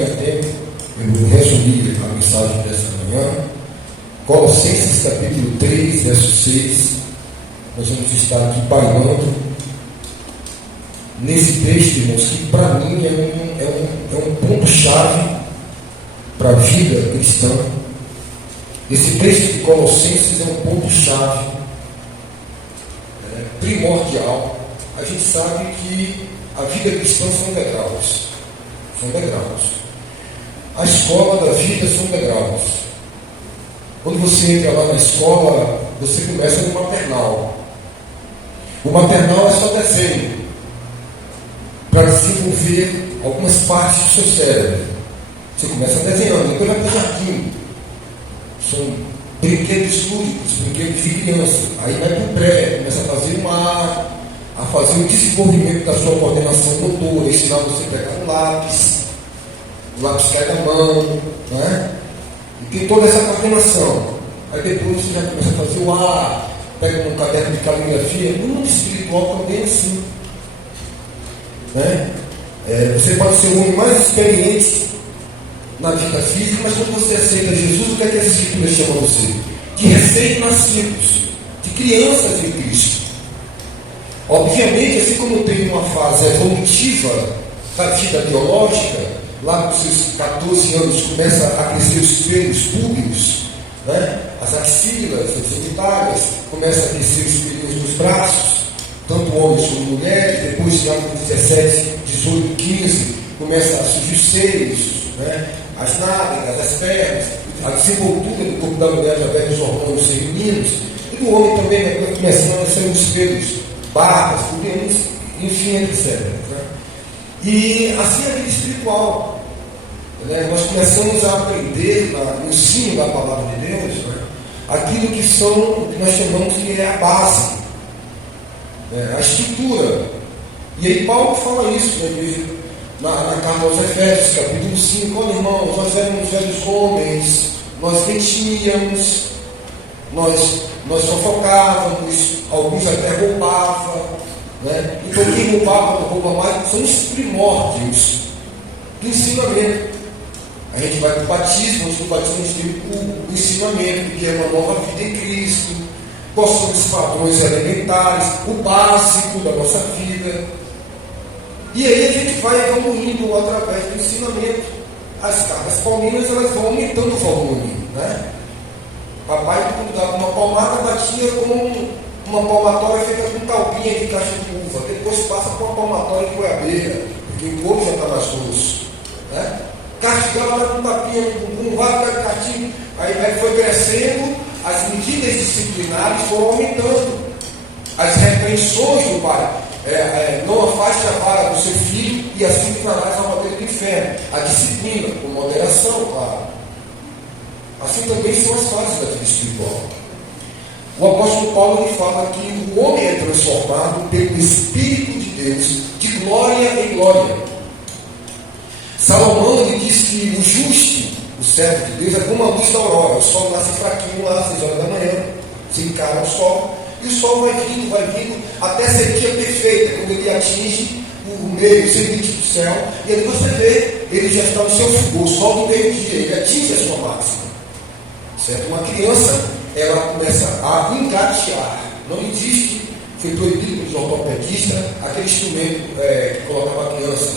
ganhar tempo, eu vou resumir a mensagem dessa manhã. Colossenses capítulo 3, verso 6. Nós vamos estar aqui pairando nesse texto, irmãos, que para mim é um ponto-chave para a vida cristã. Esse texto de Colossenses é um ponto-chave primordial. A gente sabe que a vida cristã são degraus. São degraus. A escola da vida são degraus. Quando você entra lá na escola, você começa no maternal. O maternal é só desenho para desenvolver algumas partes do seu cérebro. Você começa desenhando, depois vai para o jardim. São brinquedos lúdicos, brinquedos de criança. Aí vai para o pré, começa a fazer a fazer o desenvolvimento da sua coordenação motora, ensinar você a pegar um lápis, o lápis cai na mão, né? E tem toda essa coordenação. Aí depois você já começa a fazer o A, pega um caderno de caligrafia. No mundo espiritual também é assim, né? Você pode ser o homem mais experiente na vida física, mas quando você aceita Jesus, o que é que as Escrituras chamam você? De recém-nascidos, de crianças em Cristo. Obviamente, assim como tem uma fase evolutiva da vida biológica, lá com seus 14 anos começa a crescer os pelos públicos, né? As axilas, as genitálias, começa a crescer os pelos dos braços, tanto homens como mulheres. Depois, lá com 17, 18, 15, começa a surgir os seios, né? As nádegas, as pernas, a desenvoltura do corpo da mulher através dos hormônios femininos, e do homem também, né? Começando a ser os pelos, barbas, pulmões, enfim, etc. Né? E assim é a vida espiritual. Né? Nós começamos a aprender no ensino da palavra de Deus, né? Aquilo que nós chamamos que é a base, né? A estrutura. E aí Paulo fala isso, né? Na carta aos Efésios, capítulo 5, olha, irmãos, nós éramos velhos homens, nós mentíamos, nós sofocávamos, alguns até roubavam, né? Então quem roubava não rouba mais, são os primórdios do ensinamento. A gente vai para o batismo, antes do batismo a gente tem o ensinamento, que é uma nova vida em Cristo, quais são os padrões elementares, o básico da nossa vida. E aí a gente vai evoluindo através do ensinamento. As cargas paulinas, elas vão aumentando o volume, né? Papai, quando dava uma palmada, batia com uma palmatória feita com talpinha de caixa de uva. Depois passa por uma palmatória de goiabeira, porque o couro já está mais grosso, né? Castigava com tapinha, com um vaso de cartinho. Aí foi crescendo, as medidas disciplinares foram aumentando. As repreensões do pai. Não afaste a vara do seu filho e assim livrarás a alma dele do inferno. A disciplina, com moderação, claro. Assim também são as fases da vida espiritual. O apóstolo Paulo ele fala que o homem é transformado pelo Espírito de Deus, de glória em glória. Salomão ele diz que o justo, o servo de Deus, é como a luz da aurora. O sol nasce fraquinho lá às 6 horas da manhã, se encara o sol. E o sol vai vindo, até ser dia perfeita, quando ele atinge o meio, o zenite do céu. E aí você vê, ele já está no seu fulgor, o sol do meio-dia, ele atinge a sua máxima. Certo? Uma criança, ela começa a engatear. Não existe, que foi proibido pelos ortopedistas, aquele instrumento que colocava a criança,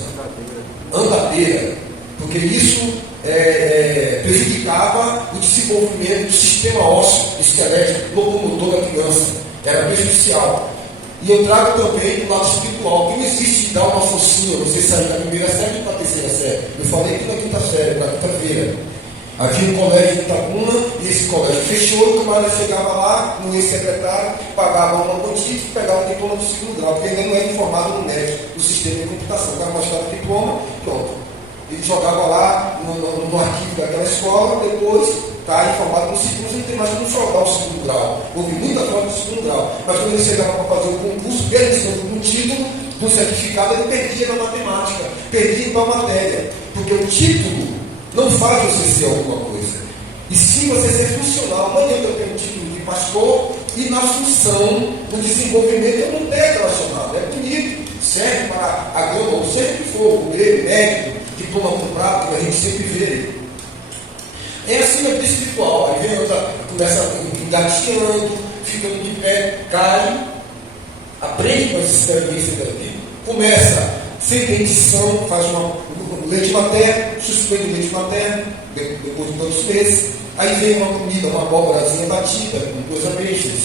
andadeira, porque isso prejudicava o desenvolvimento do sistema ósseo, esquelético, locomotor da criança. Era prejudicial. E eu trago também do lado espiritual, que não existe dar uma focinha, você sair da primeira série para a terceira série. Eu falei aqui na quinta-feira. Havia um colégio de Itabuna, e esse colégio fechou, o camarada chegava lá, no ex-secretário, pagava uma quantia e pegava o diploma do segundo grau, porque ainda não era informado no MEC, no sistema de computação. O cara mostrava o diploma, pronto. Ele jogava lá no arquivo daquela escola, depois está informado no segundo, não tem mais como jogar o segundo grau. Houve muita forma do segundo grau. Mas quando ele chegava para fazer o concurso, mesmo com o título, com o certificado, ele perdia na matemática, perdia em tal matéria. Porque o título não faz você ser alguma coisa. E sim você ser funcional. Não adianta eu ter um título de pastor e na função, no desenvolvimento, eu não tenho relacionado. É bonito, serve para agrônomo, seja o que for, o grego, médico, de toma para o prato, que a gente sempre vê. É assim na vida espiritual. Aí vem outra, começa engateando, ficando de pé, cai, aprende com as experiências da vida, começa sem dentição, faz um leite materno, suspende o leite materno, depois de 2 meses. Aí vem uma comida, uma abóborazinha batida, com 2 ameixas,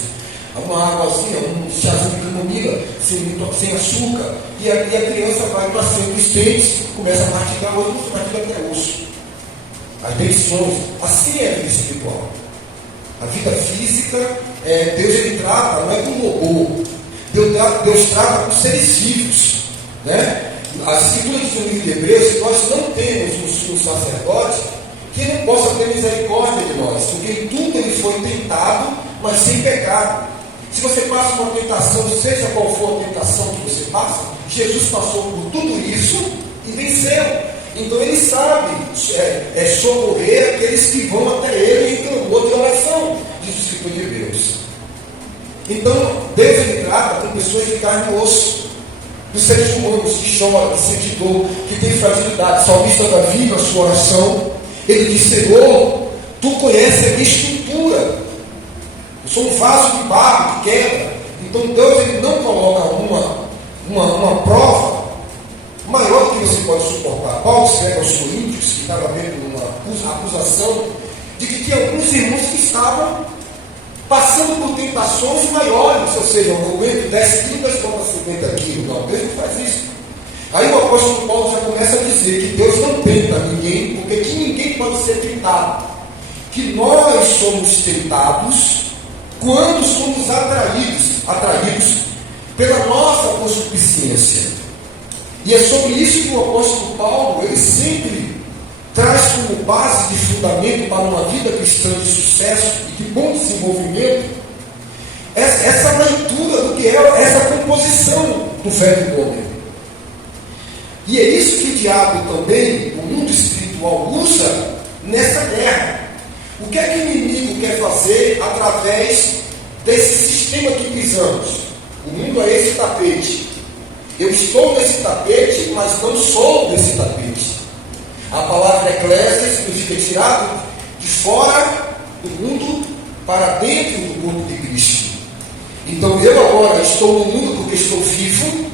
uma águazinha, um chazinho de camomila, sem açúcar, e a criança vai passando os dentes, começa a mastigar osso, mastiga até osso. As bendições, assim é a vida espiritual. A vida física, Deus ele trata, não é com robô. Deus trata com seres vivos. Né? As escrituras diz no livro de Hebreus que nós não temos um sacerdote que não possa ter misericórdia de nós, porque em tudo ele foi tentado, mas sem pecado. Se você passa uma tentação, seja qual for a tentação que você passa, Jesus passou por tudo isso e venceu. Então ele sabe socorrer aqueles que vão até ele em clamor de oração, diz o escritor de Hebreus. Então Deus ele trata com pessoas de carne e osso, dos seres humanos que choram, que sentem dor, que têm fragilidade. O salmista Davi, na sua oração, ele diz: Senhor, tu conheces a minha estrutura, eu sou um vaso de barro que quebra. Então Deus ele não coloca uma prova maior que você pode suportar. Paulo escreve aos Coríntios, que estava vendo uma acusação de que tinha alguns irmãos que estavam passando por tentações maiores, ou seja, eu aguento 10 quilos, toma 50 quilos. Não, Deus não faz isso. Aí o apóstolo Paulo já começa a dizer que Deus não tenta ninguém, porque que ninguém pode ser tentado. Que nós somos tentados quando somos atraídos pela nossa concupiscência. E é sobre isso que o apóstolo Paulo, ele sempre traz como base de fundamento para uma vida cristã de sucesso e de bom desenvolvimento essa leitura do que é essa composição do velho homem. E é isso que o diabo também, o mundo espiritual, usa nessa guerra. O que é que o inimigo quer fazer através desse sistema que pisamos? O mundo é esse tapete. Eu estou nesse tapete, mas não sou desse tapete. A palavra eclésia significa tirado de fora do mundo para dentro do corpo de Cristo. Então eu agora estou no mundo porque estou vivo,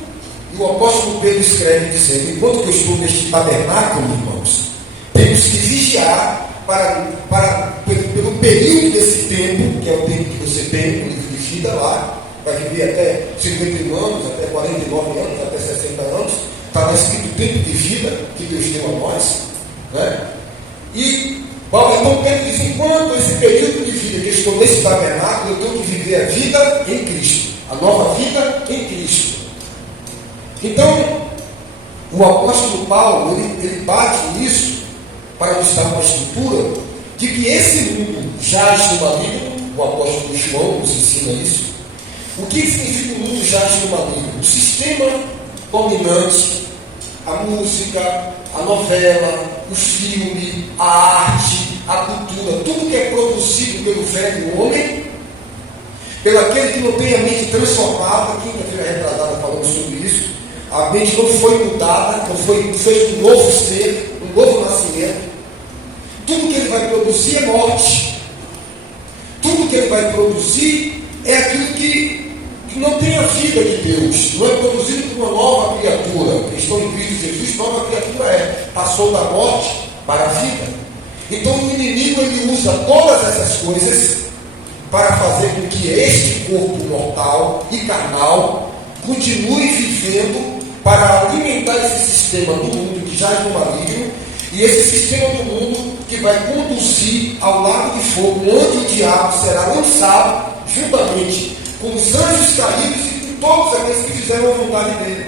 e o apóstolo Pedro escreve dizendo: enquanto eu estou neste tabernáculo, irmãos, temos que vigiar pelo período desse tempo, que é o tempo que você tem, o livro de vida lá, vai viver até 51 anos, até 49 anos, até 60 anos, está lá escrito o tempo de vida que Deus deu a nós. Né? E Paulo então Pedro diz: enquanto esse período de vida que eu estou nesse tabernáculo, eu tenho que viver a vida em Cristo, a nova vida em Cristo. Então, o apóstolo Paulo, ele bate nisso para nos dar uma estrutura de que esse mundo jaz no maligno. O apóstolo João nos ensina isso. O que significa o mundo jaz no maligno? O sistema dominante, a música, a novela, o filme, a arte, a cultura, tudo que é produzido pelo velho homem, pelo aquele que não tem a mente transformada. Quinta-feira retrasada falamos sobre isso. A mente não foi mudada, não foi feito um novo ser, um novo nascimento. Tudo que ele vai produzir é morte. Tudo que ele vai produzir é aquilo que não tem a vida de Deus, não é produzido por uma nova criatura. Estão em Cristo Jesus, nova criatura passou da morte para a vida. Então o inimigo ele usa todas essas coisas para fazer com que este corpo mortal e carnal continue vivendo, para alimentar esse sistema do mundo que jaz no maligno, e esse sistema do mundo que vai conduzir ao lago de fogo, onde o diabo será lançado juntamente com os anjos caídos e com todos aqueles que fizeram a vontade dele.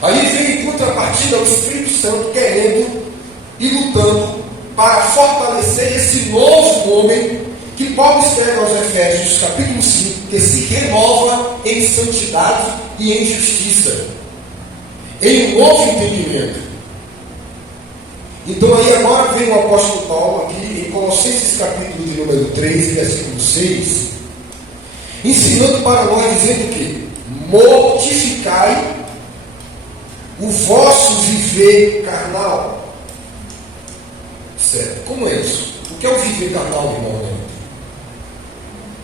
Aí vem em contrapartida o Espírito Santo querendo e lutando para fortalecer esse novo homem que Paulo escreve aos Efésios, capítulo 5, que se renova em santidade e em justiça, em um novo entendimento. Então aí agora vem o apóstolo Paulo aqui em Colossenses capítulo de número 3, versículo 6, ensinando para nós, dizendo que mortificai o vosso viver carnal. Certo? Como é isso? O que é o viver carnal, irmão?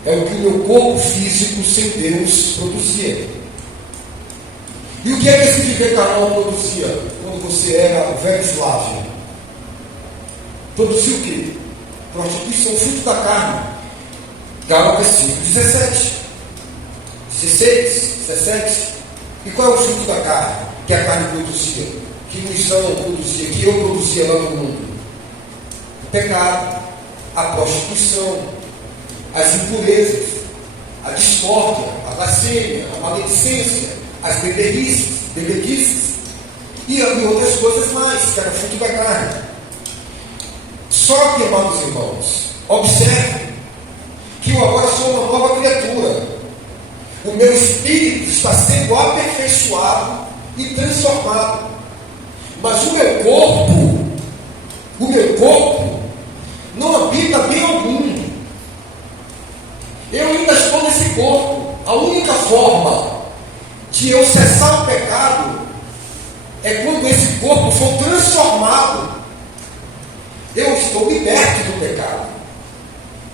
É o que o meu corpo físico sem Deus produzia. E o que é que esse viver carnal produzia quando você era velho escravo? Produzia o quê? Prostituição, fruto da carne. Gálatas 5, 17. 16, 17. E qual é o fruto da carne? Que a carne produzia? Que Luizão produzia? Que eu produzia lá no mundo? O pecado, a prostituição, as impurezas, a discórdia, a blasfêmia, a maledicência, as bebequices e outras coisas mais, que era fruto da carne. Só que, amados irmãos, observe que eu agora sou uma nova criatura. O meu espírito está sendo aperfeiçoado e transformado. Mas o meu corpo, não habita bem algum. Eu ainda estou nesse corpo. A única forma de eu cessar o pecado é quando esse corpo for transformado. Eu estou liberto do pecado.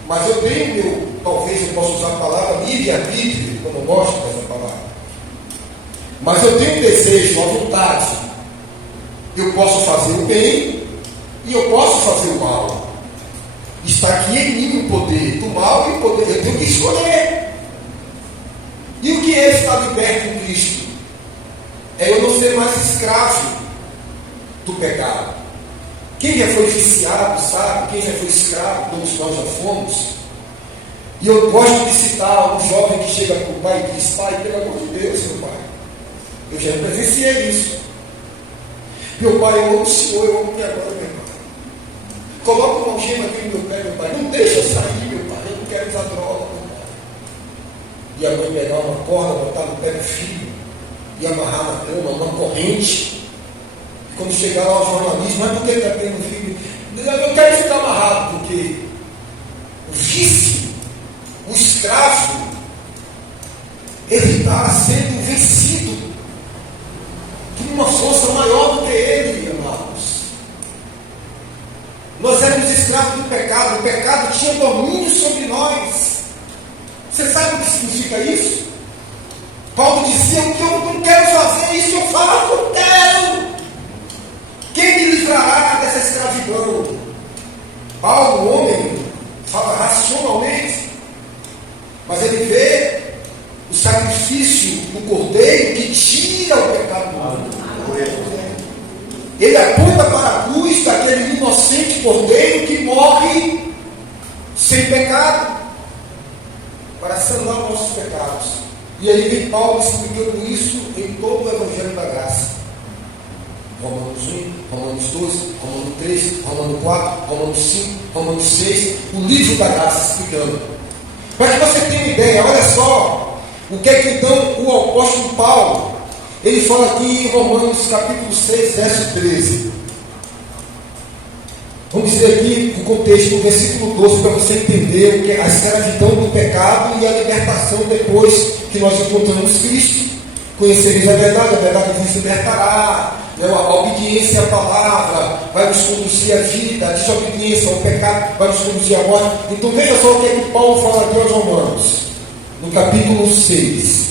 Mas eu tenho talvez eu possa usar a palavra livre-arbítrio, como eu gosto dessa palavra. Mas eu tenho um desejo, uma vontade. Eu posso fazer o bem e eu posso fazer o mal. Está aqui em mim o poder do mal e o poder. Eu tenho que escolher. E o que é estar liberto em Cristo? É eu não ser mais escravo do pecado. Quem já foi viciado, sabe? Quem já foi escravo, todos nós já fomos. E eu gosto de citar um jovem que chega para o pai e diz: pai, pelo amor de Deus, meu pai, eu já presenciei isso. Meu pai, eu amo o Senhor, eu amo que agora, meu pai. Coloca uma algema aqui no meu pé, meu pai. Não deixa eu sair, meu pai. Eu não quero usar droga, meu pai. E a mãe pegar uma corda, botar no pé do filho e amarrar na cama, uma corrente. E quando chegar lá o jornalista, mas por que está tendo filho? Eu quero ficar amarrado, porque o vício, o escravo, ele está sendo vencido por uma força maior do que ele, amados. Nós éramos escravos do pecado, o pecado tinha domínio sobre nós. Você sabe o que significa isso? Paulo dizia: o que eu não quero fazer, isso eu faço, eu quero. Quem me livrará dessa escravidão? Paulo, o homem, fala racionalmente, mas ele vê o sacrifício do cordeiro que tira o pecado do mundo. Ele aponta para a cruz daquele inocente cordeiro que morre sem pecado, para sanar os nossos pecados. E aí vem Paulo explicando isso em todo o Evangelho da Graça. Romanos 1, Romanos 12, Romanos 3, Romanos 4, Romanos 5, Romanos 6, o livro da graça explicando. Para que você tenha ideia, olha só o que é que então o apóstolo Paulo, ele fala aqui em Romanos capítulo 6, verso 13. Vamos dizer aqui o contexto, o versículo 12, para você entender o que é a escravidão do pecado e a libertação depois que nós encontramos Cristo. Conhecereis a verdade vos libertará. A obediência à palavra vai nos conduzir à vida, a desobediência ao pecado vai nos conduzir à morte. Então veja só o que é que Paulo fala aqui aos Romanos, no capítulo 6.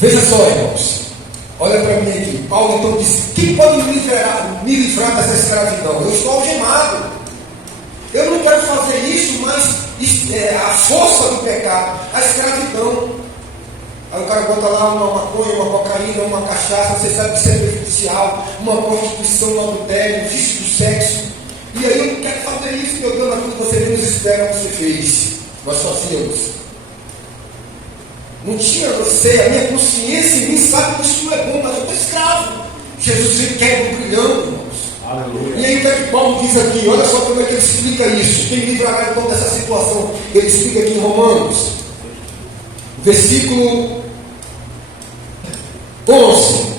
Veja só, irmãos, olha para mim aqui. Paulo então diz: quem pode me livrar dessa escravidão? Eu estou algemado. Eu não quero fazer isso, mas a força do pecado, a escravidão. Aí o cara bota lá uma maconha, uma cocaína, uma cachaça, você sabe que isso é prejudicial, uma prostituição, um adultério, um vício do sexo. E aí eu não quero fazer isso, meu Deus, aquilo que você menos espera que você fez. Nós fazíamos. Não tinha você, a minha consciência em mim sabe que isso não é bom, mas eu estou escravo. Jesus sempre quebra um brilhão, irmãos. Aleluia. E aí o que é que Paulo diz aqui? Olha só como é que ele explica isso. Quem livrará então dessa situação? Ele explica aqui em Romanos. Versículo 11.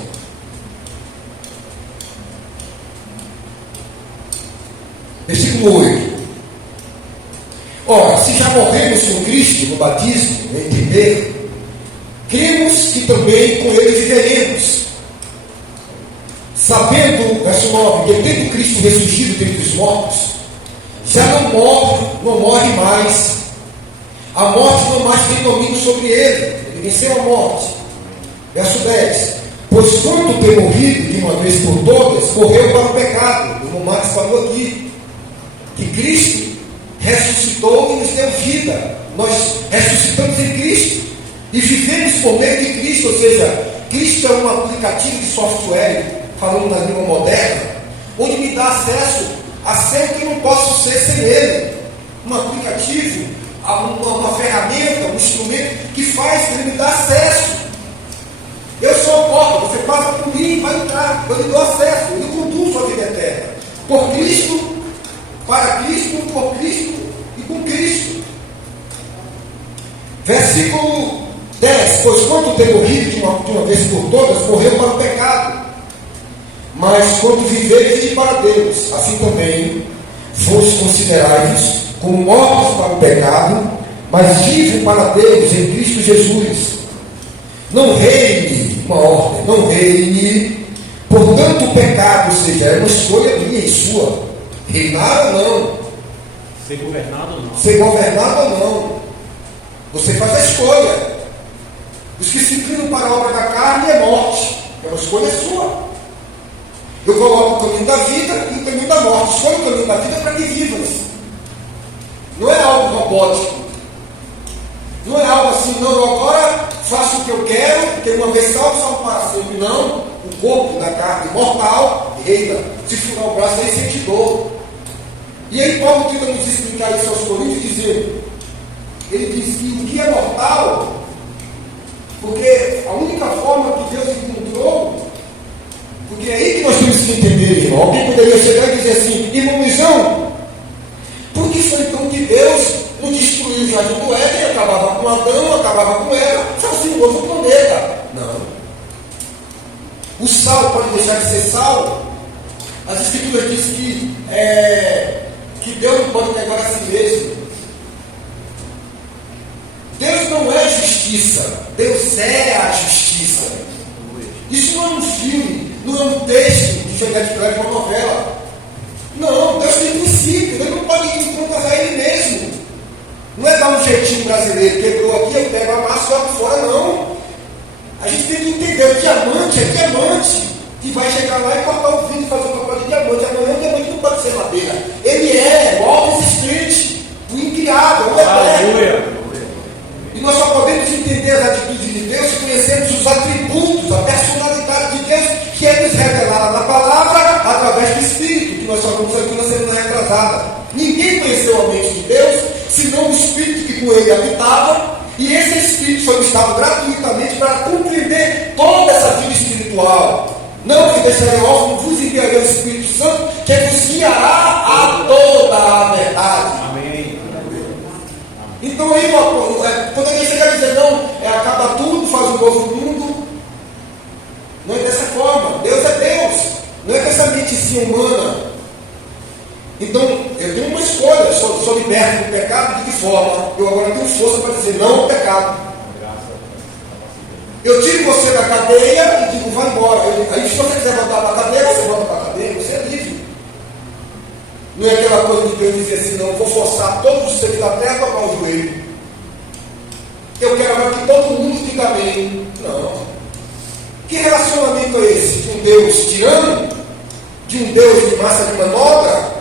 Versículo 8. Ora, se já morremos com Cristo no batismo, no entender, cremos cremos que também com ele viveremos. Sabendo, verso 9, que tendo Cristo ressurgido dentre os mortos, já não morre mais. A morte não mais tem domínio sobre ele. Ele venceu a morte. Verso 10. Pois quando ter morrido de uma vez por todas, morreu para o pecado. O irmão Marcos falou aqui que Cristo ressuscitou e nos deu vida. Nós ressuscitamos em Cristo e vivemos por meio de Cristo. Ou seja, Cristo é um aplicativo de software, falando na língua moderna, onde me dá acesso a ser o que eu não posso ser sem ele. Um aplicativo, uma ferramenta, um instrumento que faz, ele me dá acesso. Eu sou a porta, você passa por mim e vai entrar. Eu lhe dou acesso, eu lhe conduzo a vida eterna. Por Cristo, para Cristo, por Cristo e com Cristo. Versículo 10. Pois quando ter morrido de uma vez por todas, morreu para o pecado. Mas quando viveres para Deus, assim também vos considerais como mortos para o pecado, mas vivos para Deus em Cristo Jesus. Não reine, uma ordem, não reine, portanto o pecado, ou seja, é uma escolha minha e sua, reinar ou não, ser governado ou não, você faz a escolha. Os que se inclinam para a obra da carne é morte, é uma escolha sua. Eu coloco o caminho da vida e o caminho da morte. Escolha o caminho da vida para que vivas. Não é algo robótico. Não é algo assim, não, eu agora faço o que eu quero, porque uma vez salvo para sempre. Não, o corpo da carne mortal reina. Se furar o braço, aí sente dor. E aí Paulo tenta nos explicar isso aos Coríntios, dizendo, ele diz que o que é mortal, porque a única forma que Deus encontrou, porque é aí que nós temos que entender, irmão. Alguém poderia chegar e dizer assim, irmão Luizão, por que foi então que Deus não destruiu o jardim do Éden, acabava com Adão, acabava com Eva, fazia um novo planeta? Não. O sal pode deixar de ser sal? As Escrituras dizem que Deus não pode negar a si mesmo. Deus não é justiça, Deus é a justiça. Isso não é um filme, não é um texto de chegar de trás de uma novela. Não, Deus tem princípio, Ele não pode ir em conta a Ele mesmo. Não é dar um jeitinho brasileiro, quebrou aqui, eu pego a massa e jogo fora, não. A gente tem que entender, o diamante é diamante, que vai chegar lá e cortar o vidro e fazer uma coisa de diamante. Amanhã o diamante não pode ser madeira. Ele é o autoexistente, o incriável, o eterno. E nós só podemos entender as atitudes de Deus se conhecermos os atributos, a personalidade de Deus, que é nos revelada na palavra através do Espírito, que nós falamos aqui na semana retrasada. Ninguém conheceu a mente de Deus, senão o Espírito que com ele habitava, e esse Espírito foi estado gratuitamente para compreender toda essa vida espiritual. Não que deixarei órfão, vos enviarei o Espírito Santo, que vos guiará a toda a verdade. Amém. Então aí poderia chegar e dizer, não, acaba tudo, faz um novo mundo. Não é dessa forma. Deus é Deus. Não é com essa menticinha humana. Então, eu tenho uma escolha. Sou liberto do pecado, de que forma? Eu agora tenho força para dizer não ao pecado. Eu tiro você da cadeia e digo, vai embora. Aí se você quiser voltar para a cadeia, você volta para a cadeia, você é livre. Não é aquela coisa de Deus dizer assim, não, vou forçar todos os seres da terra a tocar o joelho. Eu quero agora que todo mundo diga amém. Não. Que relacionamento é esse? De um Deus tirano? De um Deus de massa de manobra?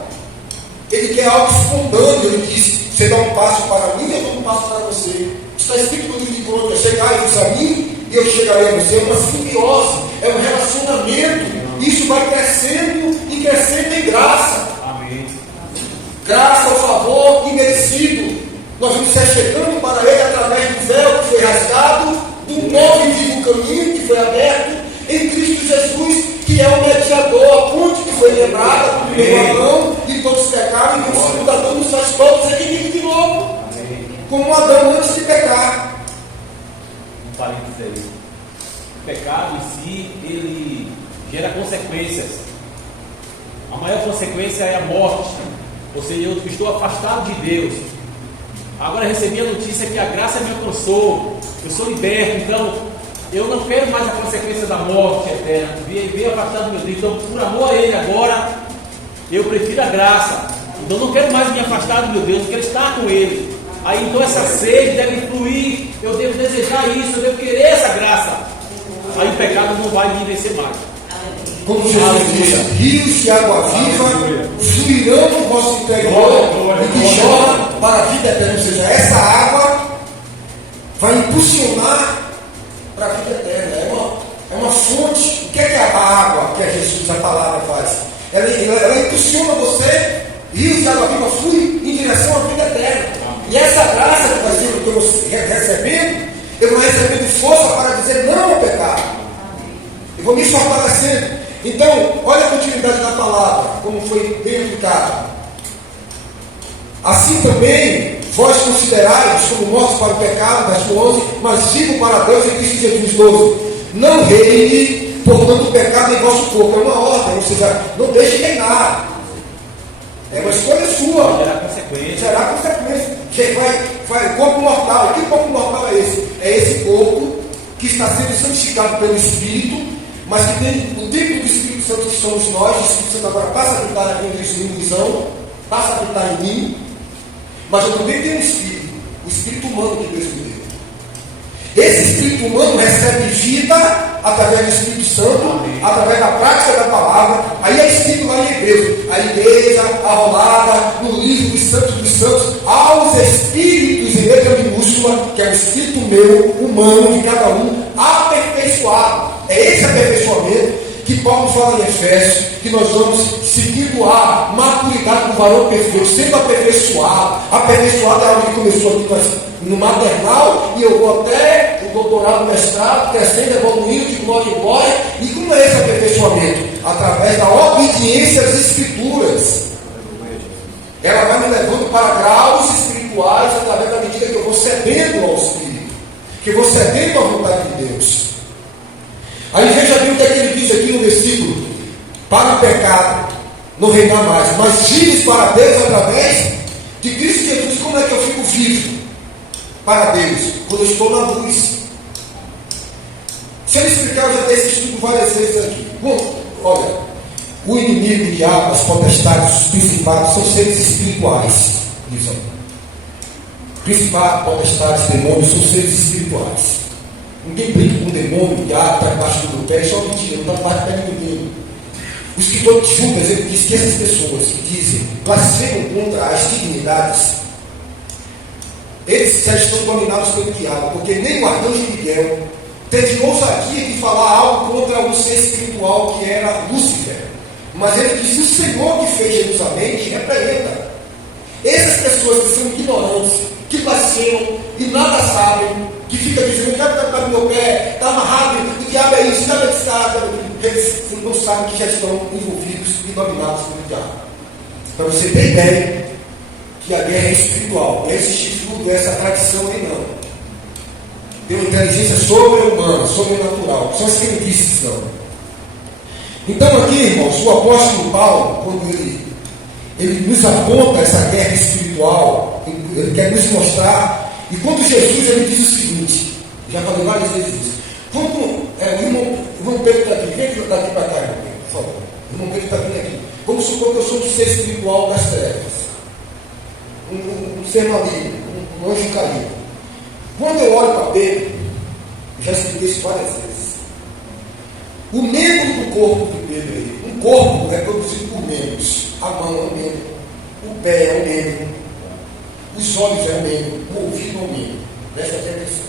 Ele quer algo espontâneo. Ele diz, você dá um passo para mim, eu dou um passo para você. Está escrito no livro de Crônicas, chegai-vos a mim e eu chegarei a você. É uma simbiose, é um relacionamento. Isso vai crescendo e crescendo em graça. Graça ao favor imerecido. Nós vamos ser chegando para Ele através do véu que foi rasgado, do novo e vivo caminho que foi aberto em Cristo Jesus, que é o mediador, a ponte que foi quebrada do primeiro Adão, e todos pecaram, e o segundo Adão nos faz todos inimigos de novo. Amém. Como Adão antes de pecar. Um parênteses aí. O pecado em si, ele gera consequências. A maior consequência é a morte. Ou seja, eu estou afastado de Deus. Agora recebi a notícia que a graça me alcançou. Eu sou liberto. Então, eu não quero mais a consequência da morte eterna, venho afastado do meu Deus, então por amor a Ele agora, eu prefiro a graça, então eu não quero mais me afastar do meu Deus, eu quero estar com Ele. Aí então essa sede deve fluir, eu devo desejar isso, eu devo querer essa graça, aí o pecado não vai me vencer mais. Como Jesus disse, rios de água viva fluirão no vosso interior e que jorra para a vida eterna. Ou seja, essa água vai impulsionar para a vida eterna. É uma fonte. O que é a água que é Jesus, a palavra faz? Ela impulsiona você, rios de água viva fluem em direção à vida eterna. E essa graça que vai sendo que eu vou recebendo, eu vou recebendo força para dizer não ao pecado. Eu vou me fortalecendo. Então, olha a continuidade da palavra, como foi bem aplicado. Assim também, vós considerais como mortos para o pecado, versículo 11, mas vivos para Deus em Cristo Jesus, 12. Não reine, portanto, o pecado em vosso corpo. É uma ordem, ou seja, não deixe reinar. É uma escolha sua. Será consequência. Será consequência. Vai, corpo mortal. Que corpo mortal é esse? É esse corpo que está sendo santificado pelo Espírito, mas que tem o templo do Espírito Santo que somos nós. O Espírito Santo agora passa a habitar na minha visão, passa a habitar em mim, mas eu também tenho um Espírito, o Espírito humano que Deus me deu. Esse Espírito humano recebe vida através do Espírito Santo, amém, através da prática da palavra. Aí é escrito lá em Hebreus, a igreja arrolada no livro dos santos, aos espíritos em letra minúscula, que é o espírito meu, humano, de cada um, aperfeiçoado. É esse aperfeiçoamento que Paulo fala em Efésios, que nós vamos seguindo a maturidade do varão perfeito, sendo aperfeiçoado. Aperfeiçoado é algo que começou aqui no maternal, e eu vou até o doutorado, mestrado, crescendo, evoluindo de glória em glória. E como é esse aperfeiçoamento? Através da obediência às Escrituras. Ela vai me levando para graus espirituais através da medida que eu vou cedendo ao Espírito, que eu vou cedendo à vontade de Deus. Aí veja bem o que é que ele diz aqui no versículo: para o pecado não reinar mais, mas vivos para Deus através de Cristo Jesus. Como é que eu fico vivo para Deus? Quando eu estou na luz. Se eu explicar, eu já tenho esse estudo várias vezes aqui. Bom, olha, o inimigo, o diabo, as potestades, os principados são seres espirituais. Isso. Principados, potestades, demônios são seres espirituais. Ninguém brinca com o demônio, o diabo está embaixo do pé, só mentira, não está embaixo do pé de ninguém. O escritor de Judas, ele diz que essas pessoas que dizem, blasfemam contra as dignidades, eles já estão dominados pelo diabo, porque nem o arcanjo Miguel teve ousadia de falar algo contra o ser espiritual que era Lúcifer. Mas ele diz: o Senhor que fez Jerusalém te repreenda. Essas pessoas que são ignorantes, que blasfemam e nada sabem, que fica dizendo, o diabo está no meu pé, está amarrado, o diabo é isso, o diabo é isso, eles não sabem que já estão envolvidos e dominados pelo diabo. Para você ter ideia que a guerra é espiritual, não existe fruto dessa tradição aí não. Tem uma inteligência sobre-humana, sobrenatural, são as crendices não. Então aqui, irmãos, o apóstolo Paulo, quando ele nos aponta essa guerra espiritual, ele quer nos mostrar. E quando Jesus, ele diz o seguinte, já falei várias vezes isso, como o irmão Pedro está aqui, vem daqui para cá, irmão Pedro, por favor. O irmão Pedro está vindo aqui. Vamos supor que eu sou um ser espiritual das trevas, um ser maligno, um anjo caído. Quando eu olho para Pedro, eu já expliquei isso várias vezes, o membro do corpo de Pedro aí, um corpo é produzido por membros, a mão é um membro, o pé é um membro, os olhos é um membro, o ouvido é um membro. Presta atenção.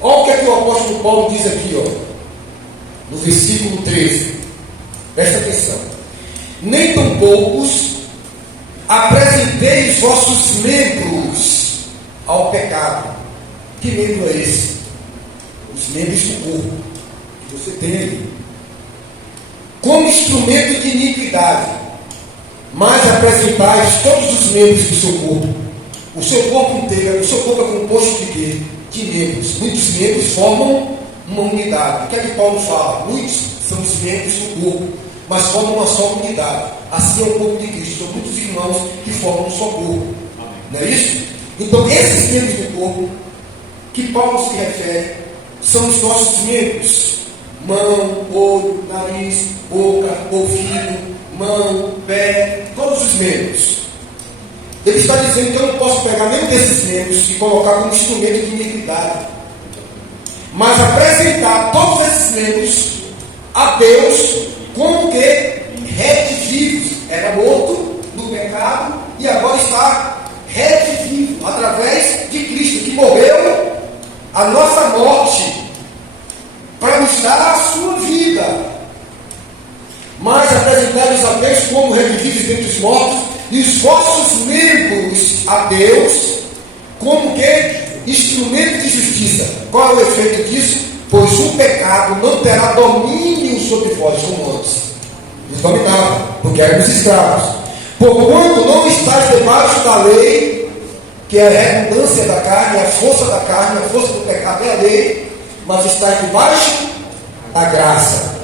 Olha o que é que o apóstolo Paulo diz aqui, ó, no versículo 13. Presta atenção. Nem tão poucos apresentei os vossos membros ao pecado. Que membro é esse? Os membros do corpo que você tem ali, como instrumento de iniquidade, mas apresentais todos os membros do seu corpo. O seu corpo inteiro, o seu corpo é composto de quê? De membros. Muitos membros formam uma unidade. O que é que Paulo fala? Muitos são os membros do corpo, mas formam uma só unidade. Assim é o corpo de Cristo. São muitos irmãos que formam um só corpo. Não é isso? Então, esses membros do corpo que Paulo se refere são os nossos membros: mão, olho, nariz, boca, ouvido, mão, pé, todos os membros. Ele está dizendo que eu não posso pegar nenhum desses membros e colocar como instrumento de iniquidade, mas apresentar todos esses membros a Deus como que redivivos. Era morto no pecado e agora está redivivo através de Cristo, que morreu a nossa morte para nos dar a sua vida, mas apresentar-os a Deus como redivivos dentre os mortos, e os vossos membros a Deus como que instrumento de justiça. Qual é o efeito disso? Pois o pecado não terá domínio sobre vós como antes. Nos dominava, porque éramos escravos. Porquanto não estáis debaixo da lei, que é a redundância da carne, a força da carne, a força do pecado é a lei, mas estáis debaixo da graça.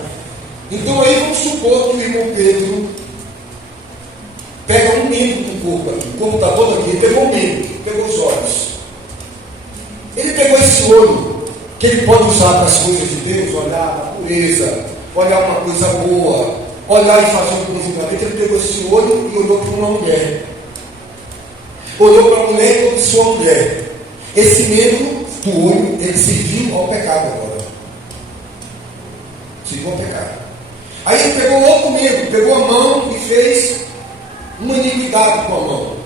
Então aí vamos supor que o irmão Pedro pega um membro do corpo aqui, o corpo está todo aqui, ele pegou um membro, pegou os olhos. Ele pegou esse olho, que ele pode usar para as coisas de Deus, olhar a pureza, olhar uma coisa boa, olhar e fazer um conjugamento. Ele pegou esse olho e olhou para uma mulher. Olhou para a mulher e disse: sua mulher. Esse membro do olho, ele serviu ao pecado agora. Serviu ao pecado. Aí ele pegou outro membro, pegou a mão e fez uma iniquidade com a mão.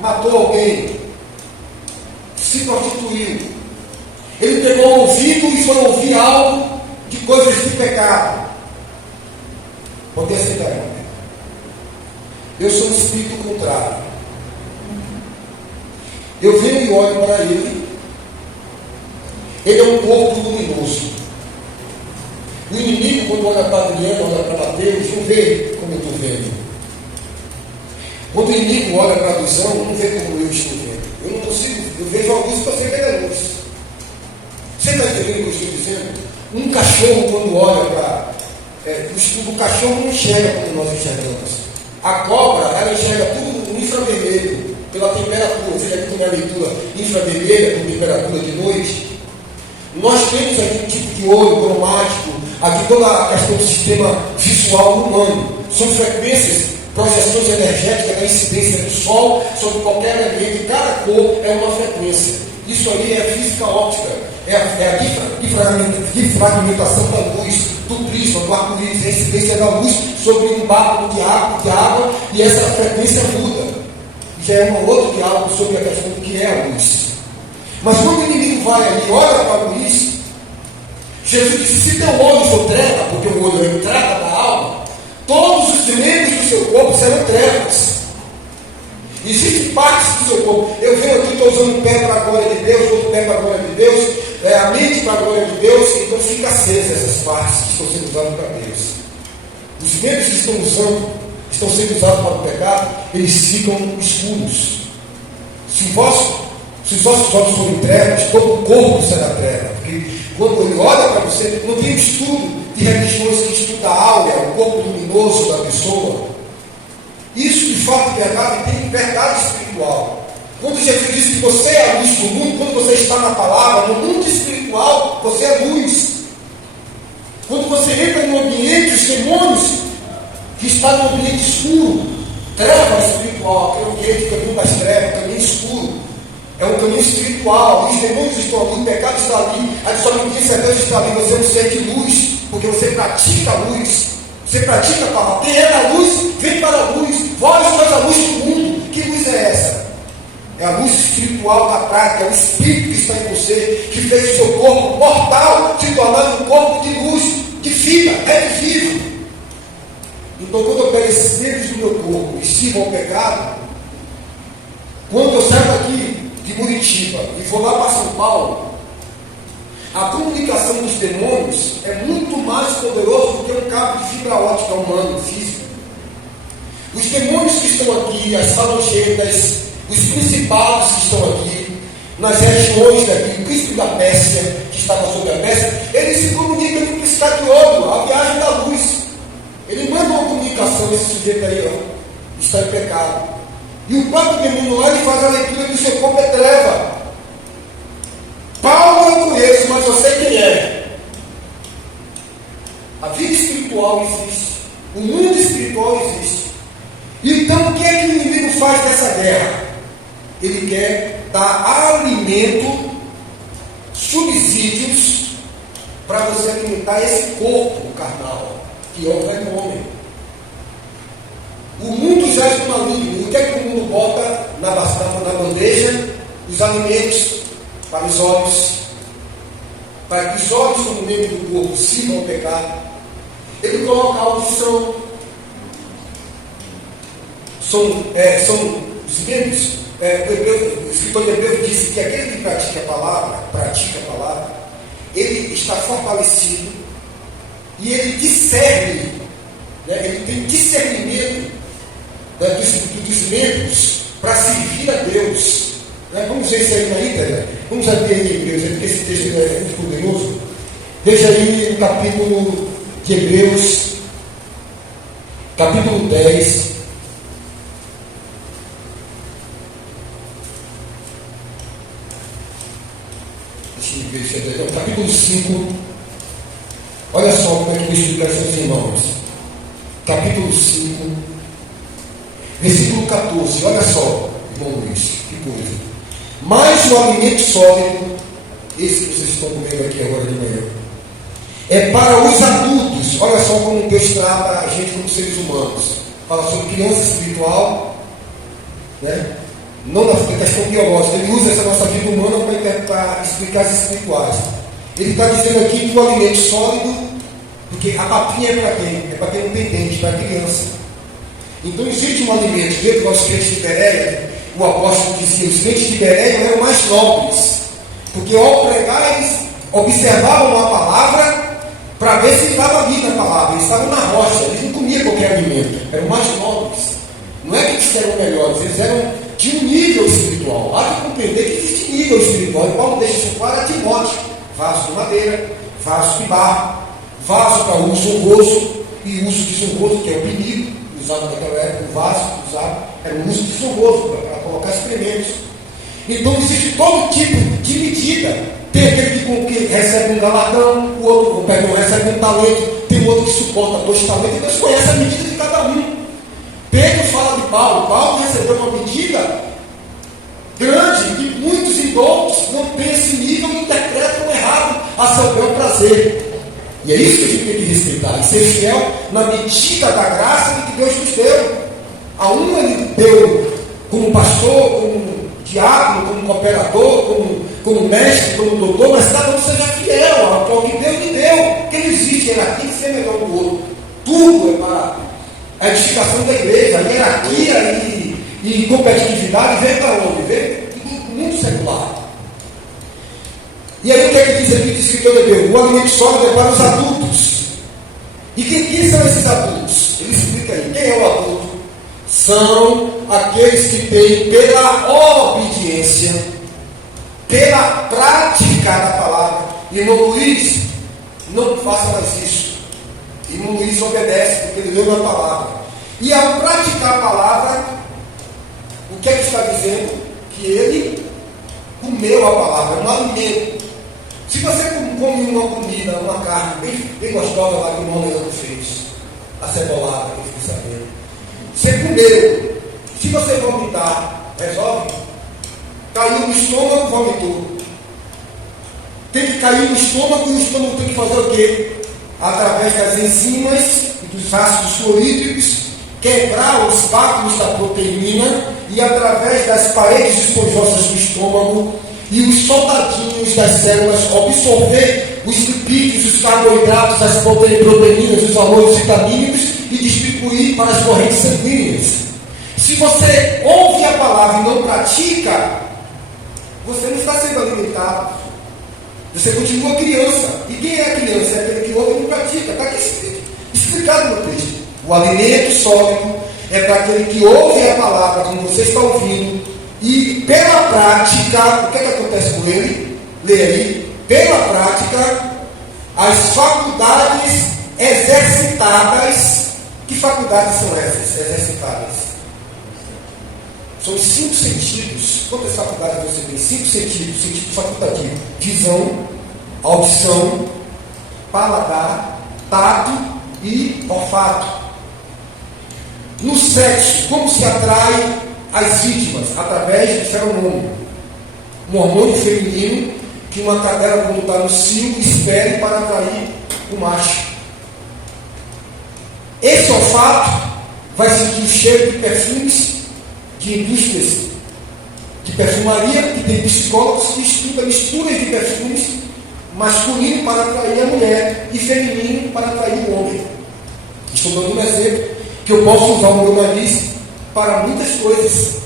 Matou alguém. Se prostituiu. Ele pegou o ouvido e foi ouvir algo de coisas de pecado. Pode aceitar, irmão? Eu sou um espírito contrário. Eu venho e olho para ele. Ele é um corpo luminoso. O inimigo, quando olha para Adriano, olha para Mateus, não vê como eu estou vendo. Quando o inimigo olha para a visão, não vê como eu estou vendo. Eu não consigo, eu vejo a luz para ver a luz. Você está entendendo o que eu estou dizendo? Um cachorro, quando olha para. O cachorro não enxerga como nós enxergamos. A cobra, ela enxerga tudo no infravermelho, pela temperatura. Você já viu uma leitura infravermelha, com temperatura de noite? Nós temos aqui um tipo de olho cromático, aqui toda a questão do sistema visual humano. São frequências, projeções energéticas da incidência do Sol sobre qualquer elemento, e cada cor é uma frequência. Isso aí é física óptica, é a difragmentação da luz, do prisma, do arco-íris, a incidência da luz sobre um báculo de água, e essa frequência muda. Já é um outro diálogo sobre a questão do que é a luz. Mas quando o inimigo vai ali e olha para a luz, Jesus disse: se teu olho for treva, porque o olho é a entrada da alma, todos os membros do seu corpo serão trevas. Existem partes do seu corpo. Eu venho aqui, estou usando um pé para a glória de Deus, outro pé para a glória de Deus, a mente para a glória de Deus, então fica acesa essas partes que estão sendo usadas para Deus. Os membros que estão sendo usados para o pecado, eles ficam escuros. Se os vossos olhos forem trevas, todo o corpo será treva. Porque quando ele olha para você, não tem estudo de religiões que estuda a áurea, o corpo luminoso da pessoa. Isso de fato é verdade, tem verdade espiritual. Quando Jesus disse que você é a luz do mundo, quando você está na palavra, no mundo espiritual, você é luz. Quando você entra no ambiente, os demônios que está no ambiente escuro, treva espiritual, aquele ambiente, o caminho das trevas, o caminho escuro, é um caminho espiritual. Os demônios estão ali, o pecado está ali, a desobediência a Deus está ali. Você é um ser de luz, porque você pratica a luz. Você pratica a palavra. Quem é da luz, vem para a luz. Vós sois a luz do mundo. Que luz é essa? É a luz espiritual da prática, é o Espírito que está em você, que fez o seu corpo mortal se tornar um corpo de luz, de vida, vivo. Então, quando eu pego esses membros do meu corpo e sirvo ao pecado, quando eu saio daqui de Muritiba e vou lá para São Paulo, a comunicação dos demônios é muito mais poderosa do que um cabo de fibra ótica humano, físico. Os demônios que estão aqui, as falangetas, os principados que estão aqui, nas regiões daqui, o príncipe da Pérsia, que estava sobre a Pérsia, eles se comunicam com o piscar de olho, a viagem da luz. Ele manda uma comunicação, esse sujeito aí, ó, está em pecado. E o próprio demônio lá, ele faz a leitura do seu corpo é treva. Paulo eu conheço, mas você quem é. A vida espiritual existe. O mundo espiritual existe. Então, o que é que o inimigo faz nessa guerra? Ele quer dar alimento, subsídios, para você alimentar esse corpo carnal, que é o velho homem. O mundo já é maligno. O que é que o mundo bota na bandeja? Os alimentos para os olhos, para que os olhos, como membro do corpo, sirvam ao pecado. Ele coloca a audição. São os membros. O escritor de Hebreus disse que aquele que pratica a palavra, ele está fortalecido e ele discerne, né? Ele tem discernimento, né, dos membros para servir a Deus. Né? Vamos ver isso aí na íntegra. Vamos abrir aí em Hebreus, porque esse texto é muito poderoso. Veja aí no capítulo de Hebreus, capítulo 10. Capítulo 5. Olha só como é que eu explico isso aos irmãos. Capítulo 5, versículo 14. Olha só, irmão Luiz, que coisa. Mas o alimento sólido, esse que vocês estão comendo aqui agora de manhã, é para os adultos. Olha só como Deus trata a gente como seres humanos. Fala sobre criança espiritual, né? Não na questão biológica. Ele usa essa nossa vida humana para explicar as espirituais. Ele está dizendo aqui que o alimento sólido, porque a papinha é para quem? É para quem não tem dente, para a criança. Então existe um alimento dentro dos crentes de Bereia. O apóstolo disse que os crentes de Bereia eram mais nobres, porque ao pregar eles observavam a palavra para ver se estava ali na palavra. Eles estavam na rocha, eles não comiam qualquer alimento, eram mais nobres. Não é que eles eram melhores, eles eram de um nível espiritual. Há que compreender que existe nível espiritual. E Paulo deixa isso claro a Timóteo: vaso de madeira, vaso de barro, vaso para uso honroso e uso desonroso, que é o perigo. Usado naquela época, o vaso usado era um uso desonroso para colocar experimentos. Então existe todo tipo de medida. Tem aquele que recebe um galardão, o outro recebe um talento, tem o outro que suporta 2 talentos. E Deus conhece a medida de cada um. Pedro fala de Paulo. Paulo recebeu uma medida grande que muitos indoutos não têm esse nível e interpretam errado a seu bel prazer. E é isso que a gente tem que respeitar e ser fiel na medida da graça que Deus nos deu. A um ele deu como pastor, como diácono, como cooperador, como mestre, como doutor, mas cada um seja fiel ao que Deus lhe deu. Porque não existe hierarquia de ser melhor do outro. Tudo é para a edificação da igreja. A hierarquia e competitividade vem para onde? Vem do mundo secular. E aí o que é que diz aqui o escritor de Hebreus? O alimento sólido é para os adultos. E quem são esses adultos? Ele explica aí. Quem é o adulto? São aqueles que têm, pela obediência, pela prática da palavra. Irmão Luiz, não faça mais isso. Irmão Luiz obedece, porque ele leu a palavra. E ao praticar a palavra, o que é que está dizendo? Que ele comeu a palavra, um alimento. Se você come uma comida, uma carne bem gostosa lá que o irmão Leandro fez, acebolada, que eu fiquei sabendo, você comeu. Se você vomitar, resolve? Caiu no estômago, vomitou. Tem que cair no estômago e o estômago tem que fazer o quê? Através das enzimas e dos ácidos fluorídricos, quebrar os vácuos da proteína e através das paredes esponjosas do estômago e os soldadinhos das células absorver os lipídios, os carboidratos, as proteínas, os valores vitamínicos e distribuir para as correntes sanguíneas. Se você ouve a palavra e não pratica, você não está sendo alimentado. Você continua criança. E quem é a criança? É aquele que ouve e não pratica. Está aqui explicado no texto. O alimento sólido é para aquele que ouve a palavra, como você está ouvindo, e pela prática, o que acontece com ele? Lê aí. Pela prática, as faculdades exercitadas. Que faculdades são essas exercitadas? São 5 sentidos. Quantas faculdades você tem? 5 sentidos. Sentido facultativo: visão, audição, paladar, tato e olfato. No sexo, como se atrai as vítimas? Através do feromônio, um hormônio feminino que uma cadela, quando está no cio, espere para atrair o macho. Esse olfato vai sentir o cheiro de perfumes de indústrias de perfumaria, que tem psicólogos que estudam misturas de perfumes masculino para atrair a mulher e feminino para atrair o homem. Estou dando um exemplo que eu posso usar o meu nariz para muitas coisas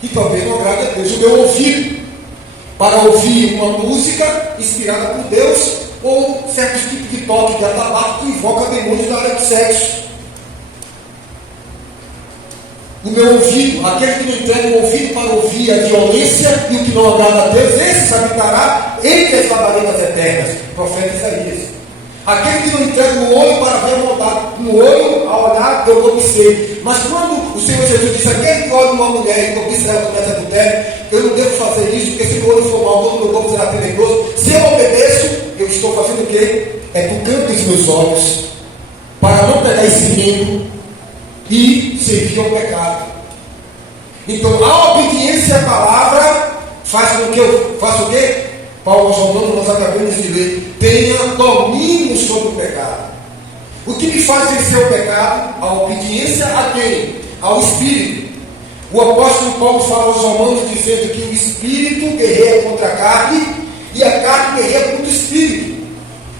que talvez não agrade a Deus. O meu ouvido para ouvir uma música inspirada por Deus ou certos tipos de toque de atabaque que invoca demônios da área do sexo. O meu ouvido, aquele que não entrega o ouvido para ouvir a violência e o que não agrada a Deus, esse habitará entre as labaredas eternas. Profeta Isaías. Aquele que não entrega o olho para ver a maldade, no olho, a olhar, eu cobicei. Mas quando o Senhor Jesus disse, aquele que olha uma mulher e cobiça ela comete adultério, eu não devo fazer isso, porque se meu olho for mal, todo o meu corpo será tenebroso. Se eu obedeço, eu estou fazendo o quê? Educando os meus olhos, para não pegar esse membro e servir ao pecado. Então, a obediência à palavra faz com que eu faça o quê? Paulo aos Romanos, nós acabamos de ler, tenha domínio sobre o pecado. O que me faz vencer o pecado? A obediência a quem? Ao Espírito. O apóstolo Paulo fala aos Romanos dizendo que o Espírito guerreia contra a carne e a carne guerreia contra o Espírito.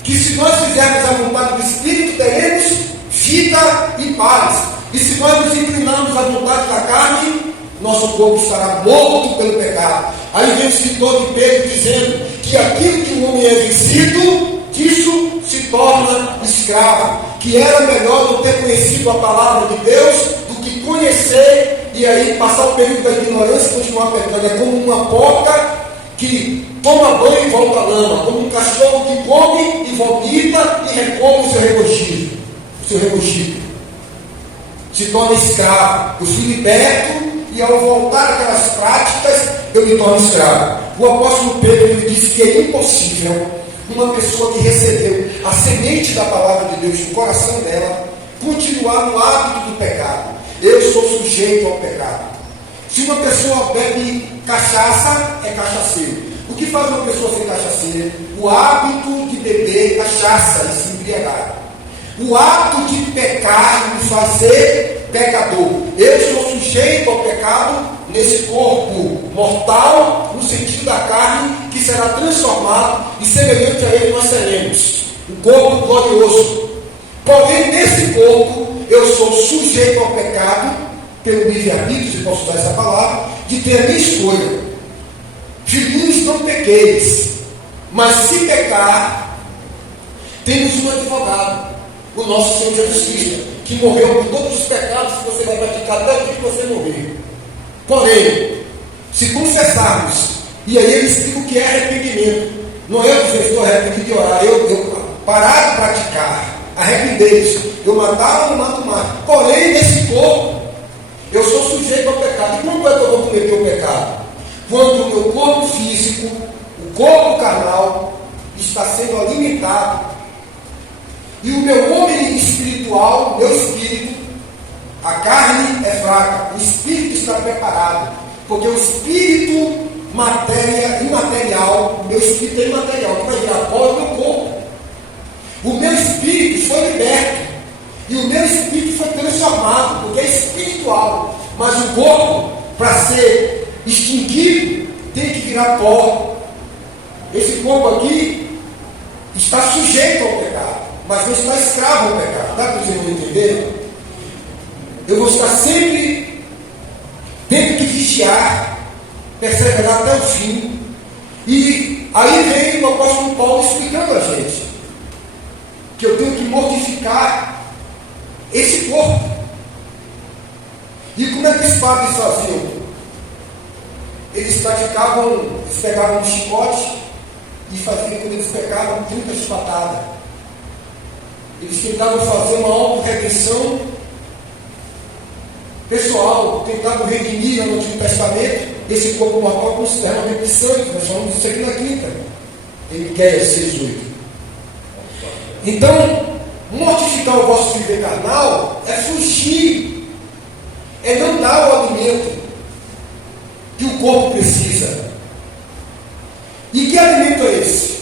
Que se nós fizermos a vontade do Espírito, teremos vida e paz. E se nós nos inclinarmos à vontade da carne, nosso corpo estará morto pelo pecado. Aí vem o escritor de Pedro dizendo que aquilo que o homem é vencido, disso se torna escravo. Que era melhor não ter conhecido a palavra de Deus do que conhecer e aí passar o período da ignorância e continuar pecando. É como uma porca que toma banho e volta à lama, como um cachorro que come e vomita e recome o seu regozito. Se torna escravo. Eu fui liberto e ao voltar àquelas práticas, eu me torno escravo. O apóstolo Pedro ele disse que é impossível uma pessoa que recebeu a semente da palavra de Deus no coração dela continuar no hábito do pecado. Eu sou sujeito ao pecado. Se uma pessoa bebe cachaça, é cachaceiro. O que faz uma pessoa ser cachaceira? O hábito de beber cachaça e se embriagar. O ato de pecar me fazer pecador. Eu sou sujeito ao pecado nesse corpo mortal, no sentido da carne, que será transformado e semelhante a ele nós seremos. Um corpo glorioso. Porém, nesse corpo, eu sou sujeito ao pecado, pelo livre-arbítrio, se posso usar essa palavra, de ter a minha escolha. Filhinhos, não pequeis, mas se pecar, temos um advogado. O nosso Senhor Jesus Cristo, que morreu por todos os pecados que você vai praticar até o dia que você morrer. Porém, se confessarmos, e aí ele explica o que é arrependimento. Não é eu dizer, estou arrependido de orar, eu parar de praticar, arrepender-se, eu matar ou não mato mais. Porém, nesse corpo, eu sou sujeito ao pecado. E como é que eu vou cometer o pecado? Quando o meu corpo físico, o corpo carnal, está sendo alimentado. E o meu homem espiritual, meu espírito, a carne é fraca, o espírito está preparado. Porque o espírito imaterial, o meu espírito é imaterial, que vai virar pó do meu corpo. O meu espírito foi liberto. E o meu espírito foi transformado, porque é espiritual. Mas o corpo, para ser extinguido, tem que virar pó. Esse corpo aqui está sujeito ao pecado, mas não está escravo ao pecado. Dá para vocês entenderem? Eu vou estar sempre tendo que vigiar, perseverar até o fim. E aí vem o apóstolo Paulo explicando a gente que eu tenho que mortificar esse corpo. E como é que os padres faziam? Eles praticavam, eles pegavam um chicote e faziam, quando eles pegavam 30 chibatadas. Eles tentavam fazer uma auto-redenção pessoal, tentavam redimir no Antigo Testamento esse corpo mortal com os derramamentos de sangue. Nós falamos disso aqui na quinta. Em Miqueias 6:8. Então, mortificar o vosso viver carnal é fugir, é não dar o alimento que o corpo precisa. E que alimento é esse?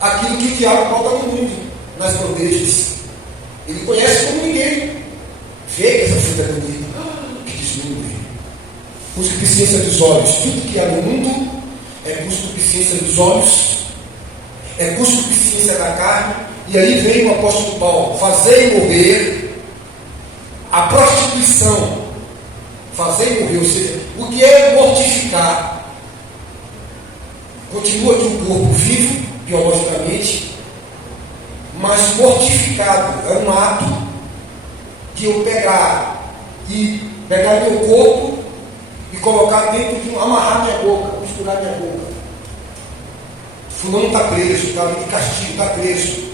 Aquilo que o diabo bota no mundo, nas bandejas. Ele conhece como ninguém. Vê que essa fruta é bonita. Que deslumbre. Concupiscência dos olhos. Tudo que há no mundo é concupiscência dos olhos, é concupiscência da carne. E aí vem o apóstolo Paulo: fazei morrer a prostituição. Fazei morrer, ou seja, o que é mortificar? Continua aqui o corpo vivo, biologicamente, mas mortificado. É um ato de eu pegar meu corpo e colocar dentro de amarrar minha boca, costurar minha boca. Fulano está preso, está ali de castigo, está preso.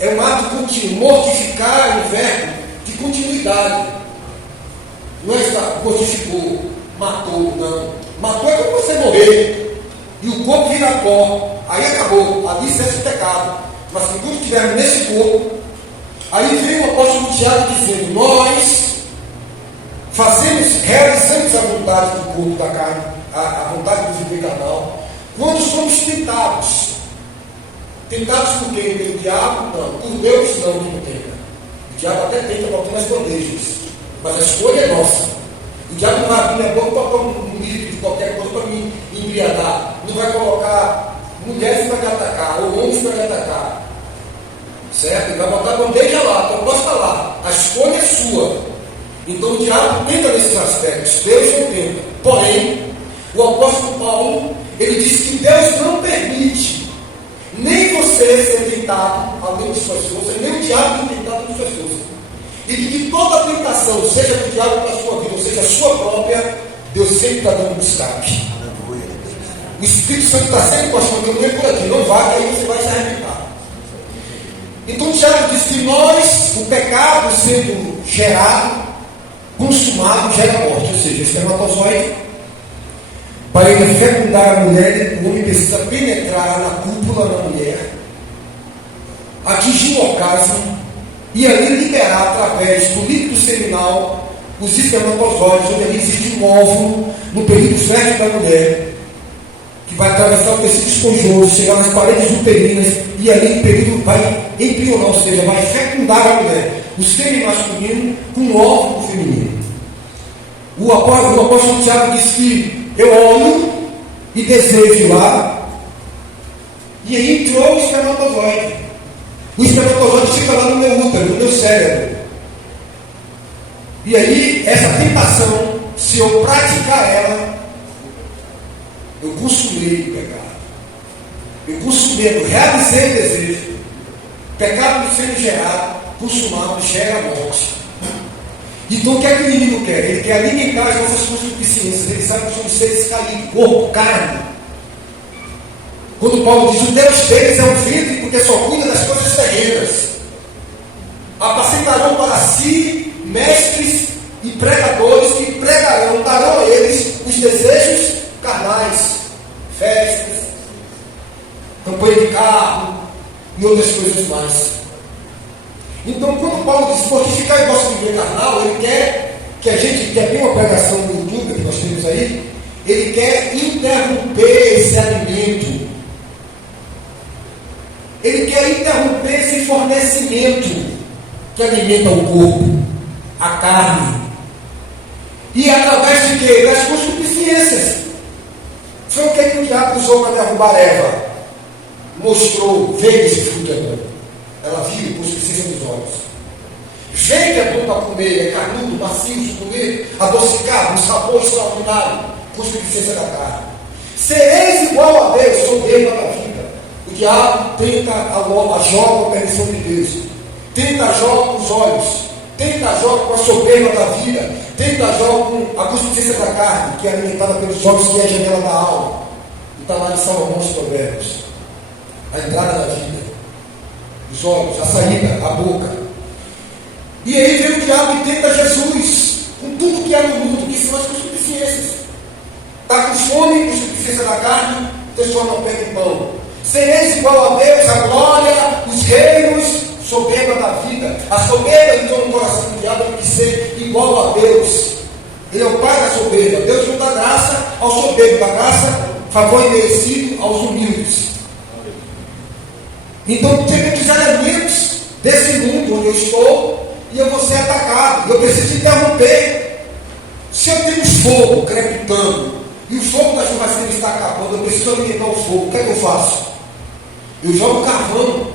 É um ato contínuo. Mortificar é um verbo de continuidade. Não é que mortificou, matou, não. Matou é quando você morrer. E o corpo vira pó, aí acabou, ali cessa o pecado. Mas enquanto estivermos nesse corpo, aí vem o apóstolo Tiago dizendo: nós realizamos a vontade do corpo da carne, a vontade do viver carnal, quando somos tentados. Tentados por quem? Pelo diabo? Não. Por Deus não, que não tenta. O diabo até tenta botar nas bandejas, mas a escolha é nossa. O diabo não vai abrir a boca para colocar um livro de qualquer coisa para me embriagar. Não vai colocar mulheres para me atacar, ou homens para me atacar. Certo? Ele vai botar a bandeja lá, então posta lá. A escolha é sua. Então o diabo tenta nesses aspectos. Deus não tenta. Porém, o apóstolo Paulo, ele diz que Deus não permite nem você ser tentado além de suas forças, nem o diabo ser tentado com suas forças. E de que toda tentação, seja do diabo para a sua vida, ou seja a sua própria, Deus sempre está dando um destaque. O Espírito Santo está sempre mostrando, nem por aqui, não vai, aí você vai se arrebentar. Então Tiago diz que nós, o pecado sendo gerado, consumado, gera morte. Ou seja, o espermatozoide, para ele fecundar a mulher, o homem precisa penetrar na cúpula da mulher, atingir o orgasmo, e ali liberar através do líquido seminal os espermatozoides, onde ali existe um óvulo no período fértil da mulher, que vai atravessar o tecido esponjoso, chegar nas paredes uterinas, e ali o período vai embrionar, ou seja, vai fecundar a mulher, o sêmen masculino com o óvulo feminino. O apóstolo Tiago diz que eu olho e desejo lá, e aí entrou o espermatozoide. O espermatozoide fica lá no meu útero, no meu cérebro. E aí, essa tentação, se eu praticar ela, eu consumei o pecado. Eu consumei, eu realizei o desejo. O pecado sendo gerado, consumado, gera a morte. Então o que é que o inimigo quer? Ele quer alimentar as nossas concupiscências. Ele sabe que somos seres caídos, corpo, carne. Quando Paulo diz, o Deus deles é um ventre, porque só cuida das coisas terrenas. Apacentarão para si mestres e pregadores que pregarão, darão a eles os desejos carnais, festas, campanha de carro e outras coisas mais. Então, quando Paulo diz mortificar o vosso viver carnal, ele quer que a gente, que tem uma pregação no YouTube que nós temos aí, ele quer interromper esse alimento. Ele quer interromper esse fornecimento que alimenta o corpo, a carne. E através de quê? Das concupiscências. Foi o que o diabo usou para derrubar Eva. Mostrou, veja esse fruto é bom. Ela viu concupiscência dos olhos. Veja que é bom para comer, é carnudo, macio de comer, adocicado, um sabor extraordinário, concupiscência da carne. Sereis igual a Deus, soberba da vida. O diabo tenta a Jó com a permissão de Deus, tenta a Jó com os olhos, tenta a Jó com a soberba da vida, tenta a Jó com a concupiscência da carne, que é alimentada pelos olhos, que é a janela da alma. E está lá em Salomão os Provérbios. A entrada da vida, os olhos, a saída, a boca. E aí vem o diabo e tenta Jesus, com tudo que há no mundo, que são as concupiscências. Está com fome, concupiscência da carne, transforma o pé em pão. Sereis igual a Deus, a glória, os reinos, soberba da vida. A soberba entrou no coração do diabo, ele quis ser igual a Deus. Ele é o pai da soberba. Deus não dá graça ao soberbo, dá graça, favor imerecido aos humildes. Então tem muitos elementos desse mundo onde eu estou e eu vou ser atacado. Eu preciso interromper. Se eu tenho fogo crepitando e o fogo da churrasqueira está acabando, eu preciso alimentar o fogo. O que é que eu faço? Eu jogo carvão,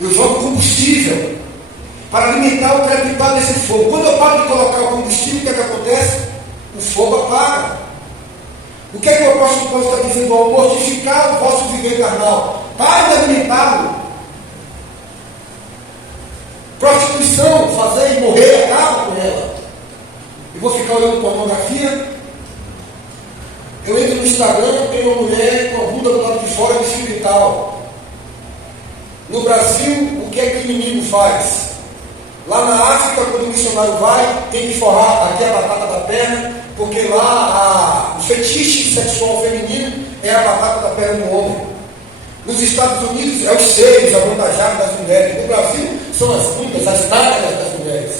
eu jogo combustível para alimentar o crepitar desse fogo. Quando eu paro de colocar o combustível, o que é que acontece? O fogo apaga. O que é que o apóstolo Paulo está dizendo? Ao mortificar o vosso viver carnal, pare de alimentá-lo. Prostituição, fazer e morrer, acaba com ela. Eu vou ficar olhando pornografia. Eu entro no Instagram, tem uma mulher com a bunda do lado de fora de espiritual. No Brasil, o que é que o inimigo faz? Lá na África, quando o missionário vai, tem que forrar aqui a batata da perna, porque lá o fetiche sexual feminino é a batata da perna do homem. Nos Estados Unidos é os seios avantajados das mulheres. No Brasil são as bundas, as nádegas das mulheres.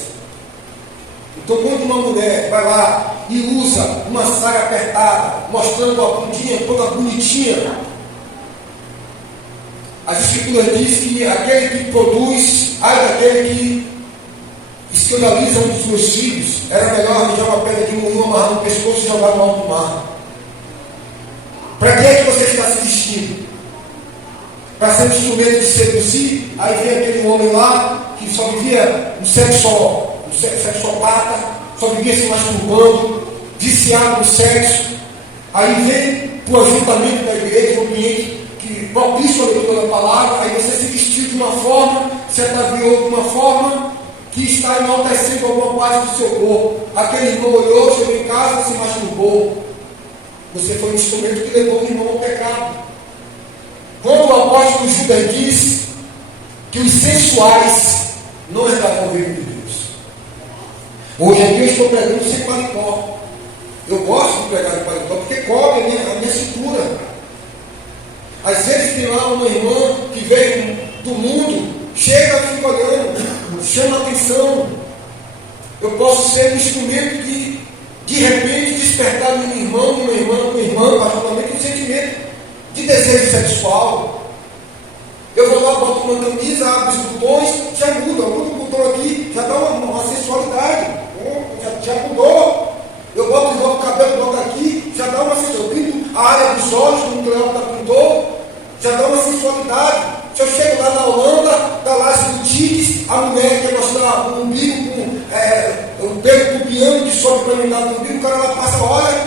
Então quando uma mulher vai lá e usa uma saia apertada, mostrando a bundinha toda bonitinha, as escrituras dizem que aquele que produz, ai daquele que escandaliza um dos seus filhos, era melhor arranjar uma pedra de moinho, amarrar no pescoço e jogar no alto mar. Para que é que você está se vestindo? Para ser um instrumento de seduzir? Aí vem aquele homem lá que só vivia um sexopata, só vivia se masturbando, viciado no sexo. Aí vem para o ajuntamento da igreja, um ambiente que propício a leitura da palavra, aí você se vestiu de uma forma, se ataviou de uma forma que está enaltecendo alguma parte do seu corpo. Aquele irmão olhou, chegou em casa e se masturbou. Você foi um instrumento que levou o irmão ao pecado. Quando o apóstolo Judas diz que os sensuais não herdarão o reino de Deus. Hoje em dia eu estou pregando sem paletó. Eu gosto de pregar de paletó porque cobre a minha cintura. Às vezes tem lá uma irmã que veio do mundo, chega e fica olhando, chama atenção. Eu posso ser um instrumento de repente, despertar no meu irmão, numa irmã, particularmente, um sentimento de desejo sexual. Eu vou lá, boto uma camisa, abro os botões, já muda o botão aqui, já dá uma sensualidade, já mudou. Eu boto o cabelo, boto aqui, já dá uma sensualidade. A área dos olhos, como o Cleópatra pintou, já dá uma sensualidade. Se eu chego lá na Holanda, está lá as boutiques, a mulher quer mostrar o umbigo com o pelo do piano que sobe para mim do umbigo, o cara lá passa, olha,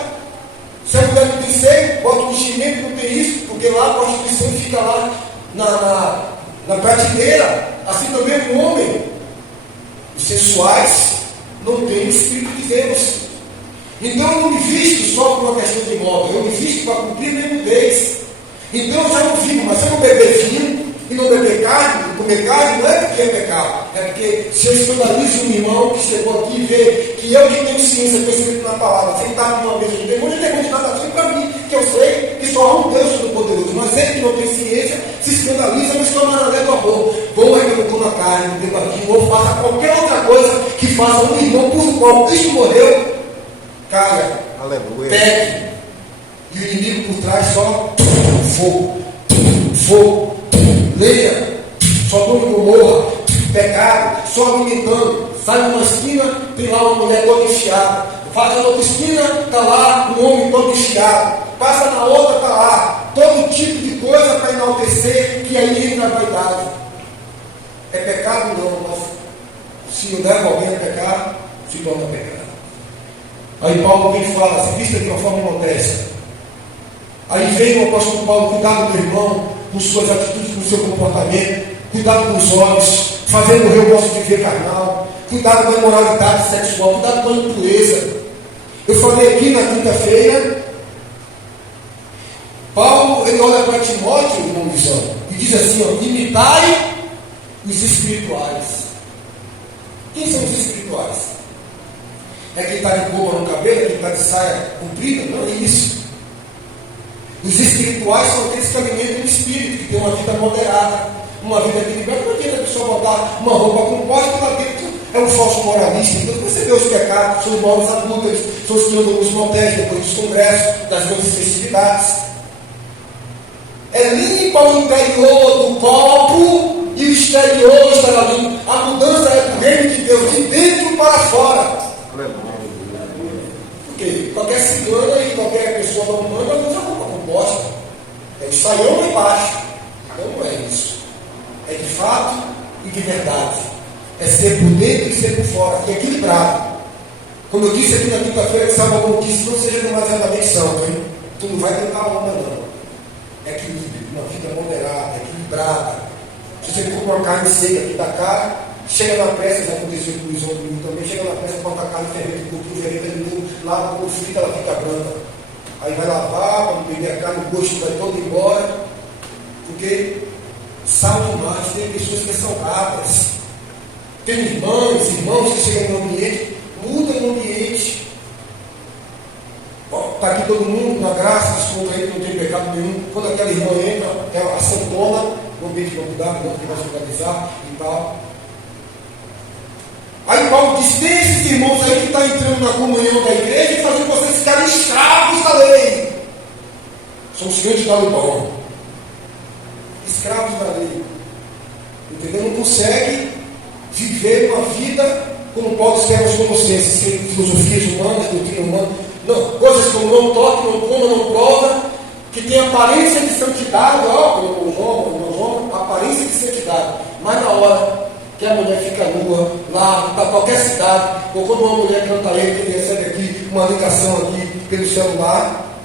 se a mulher não tem seio, bota um enchimento, não tem isso, porque lá a prostituição fica lá na prateleira, assim também o homem. Os sensuais não têm o Espírito de Deus. Então eu não me visto só por uma questão de moda, eu me visto para cumprir minha nudez. Então eu já não vivo, mas se eu não beber vinho e não beber carne, comer carne, não é porque é pecado, é porque se eu escandalizo um irmão que chegou aqui e vê que eu que tenho ciência, conhecimento na palavra, sentado numa mesa de demônio, ele tem nada a ver para mim, que eu sei que só há um Deus Todo-Poderoso, mas ele que não tem ciência se escandaliza, mas toma na lei do amor. Vou recolher na carne, não beba vinho, ou faça qualquer outra coisa que faça um irmão por qual Cristo morreu, caia, aleluia, pegue, e o inimigo por trás só fogo, leia, só como Gomorra, pecado, só alimentando. Sai numa esquina, tem lá uma mulher toda enfiada. Vai na outra esquina, está lá um homem todo enfiado. Passa na outra, está lá. Todo tipo de coisa para enaltecer, que aí entra a vaidade. É pecado? Não, mas se eu leva alguém a pecar, se torna pecado. Aí Paulo vem e fala, se vista de uma forma modesta. Aí vem o apóstolo Paulo, cuidado meu irmão, com suas atitudes, com o seu comportamento, cuidado com os olhos, fazer morrer o nosso viver carnal, cuidado com a imoralidade sexual, cuidado com a impureza. Eu falei aqui na quinta-feira, Paulo, ele olha para Timóteo, irmão Visão, e diz assim, ó, imitai os espirituais. Quem são os espirituais? É quem está de boa no cabelo, é quem está de saia comprida? Não é isso. Os espirituais são aqueles que alimentam o espírito, que tem uma vida moderada, uma vida equilibrada. Não adianta a pessoa botar uma roupa composta e lá dentro é um falso moralista. Então você vê os pecados, são os maus adúlteros, são os que andam nos motéis depois dos congressos, das grandes festividades. É limpa o interior do copo e o exterior estará limpo. A mudança é do reino de Deus, de dentro para fora. Porque qualquer cigana e qualquer pessoa humana vai usar roupa composta. É de saião lá embaixo. Então não é isso. É de fato e de verdade. É ser por dentro e ser por fora. E equilibrado. Como eu disse aqui na quinta-feira, que sábado eu disse, não seja demasiadamente santo, hein? Tu não vai tentar onda, não. Equilíbrio, uma vida moderada, equilibrada. Se você for com uma carne seca aqui da cara, chega na pressa, já aconteceu com o Luizão comigo também, chega na pressa, bota a carne fervente, um pouquinho fervente, de novo, lava, quando frita, ela fica branca. Aí vai lavar, para não perder a carne, o gosto vai todo embora. Porque sal demais, tem pessoas que são salgadas. Tem irmãos que chegam no ambiente, mudam o ambiente. Está aqui todo mundo na graça, desconto aí que não tem pecado nenhum. Quando aquela irmã entra, é a santona, no ambiente para cuidar, não que vai se organizar e tal. Aí Paulo diz: tem esses irmãos aí que estão entrando na comunhão da igreja e fazendo vocês ficarem escravos da lei. São os grandes talibã. Escravos da lei. Entendeu? Não consegue viver uma vida como Paulo escreve aos Colossenses, sem filosofias humanas, doutrina humana. Não, coisas como não toque, não coma, não prova, que tem aparência de santidade, aparência de santidade, mas na hora que a mulher fica nua, lá, para qualquer cidade, ou quando uma mulher canta ele, que recebe aqui uma ligação aqui pelo celular,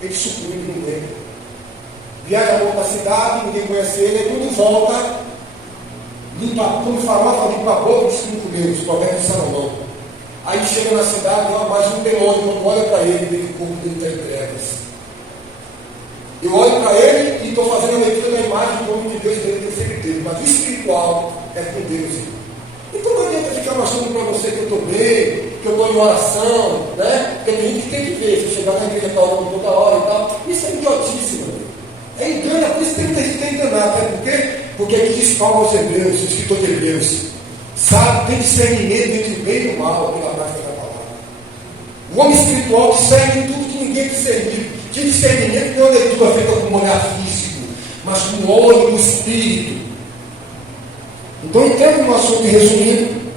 ele sucumbe no meio. Viaja para outra cidade, ninguém conhece ele, e quando volta, limpa, quando farofa, limpa a boca, diz que não comeu, os provérbios de Salomão. Aí chega na cidade, mais um demônio, quando olha para ele, vê que o corpo dele está em trevas. Eu olho para ele e estou fazendo a leitura da imagem do homem de Deus dele que eu sempre teve, mas o espiritual é com Deus. Então não adianta ficar mostrando para você que eu estou bem, que eu estou em oração, né? Porque tem gente que tem que ver, se chegar na igreja está orando toda hora e tal. Isso é idiotice, mano. É engano, por isso tem muita gente que está enganada. Sabe por quê? Porque aqui diz Paulo aos Hebreus, o escritor de Hebreus, sabe, tem discernimento entre o bem e o mal, pela prática da palavra. O homem espiritual discerne tudo que ninguém discerniu. Que discernimento não é uma leitura feita com um olhar físico, mas com o olho do espírito. Então, entrando no assunto e resumindo,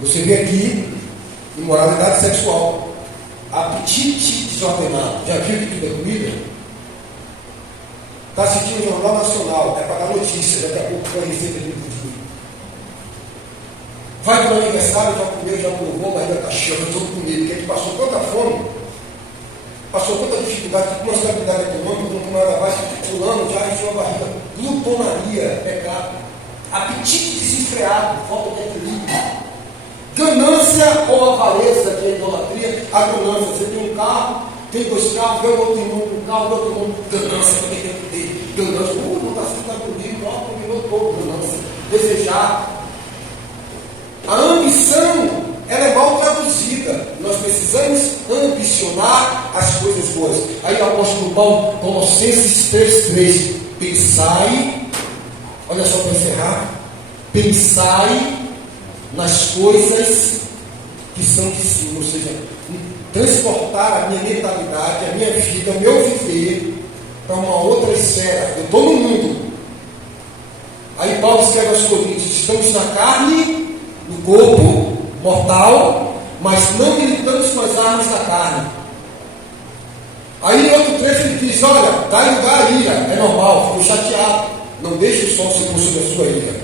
você vê aqui imoralidade sexual, apetite desordenado. Já viu que tudo é comida? Está assistindo o Jornal Nacional, é para dar notícia, daqui a pouco vai receita de tudo. Vai para o aniversário, já comeu, já provou, mas ainda está cheio, todo comido, porque a gente passou tanta fome, passou tanta dificuldade, com uma estabilidade econômica, com uma hora baixa, fulano já encheu a barriga, glutonaria, pecado, apetite desenfreado, falta de equilíbrio, ganância ou avareza, que é idolatria, a ganância. Você tem um carro, tem dois carros, vê o outro irmão com um carro, o outro irmão com ganância, também tem que ter ganância, não está assim, está comigo, ó, combinou todo, ganância, desejar. A ambição, ela é mal traduzida. Nós precisamos ambicionar as coisas boas. Aí o apóstolo Paulo, Colossenses 3:3, pensai, olha só para encerrar, pensai nas coisas que são de cima, ou seja, transportar a minha mentalidade, a minha vida, o meu viver para uma outra esfera. Eu estou no mundo. Aí Paulo escreve aos Coríntios: estamos na carne, no corpo mortal, mas não militamos com as armas da carne. Aí em outro trecho ele diz: olha, dá lugar à ira, é normal, ficou chateado, não deixe o sol se pôr sobre a sua ira.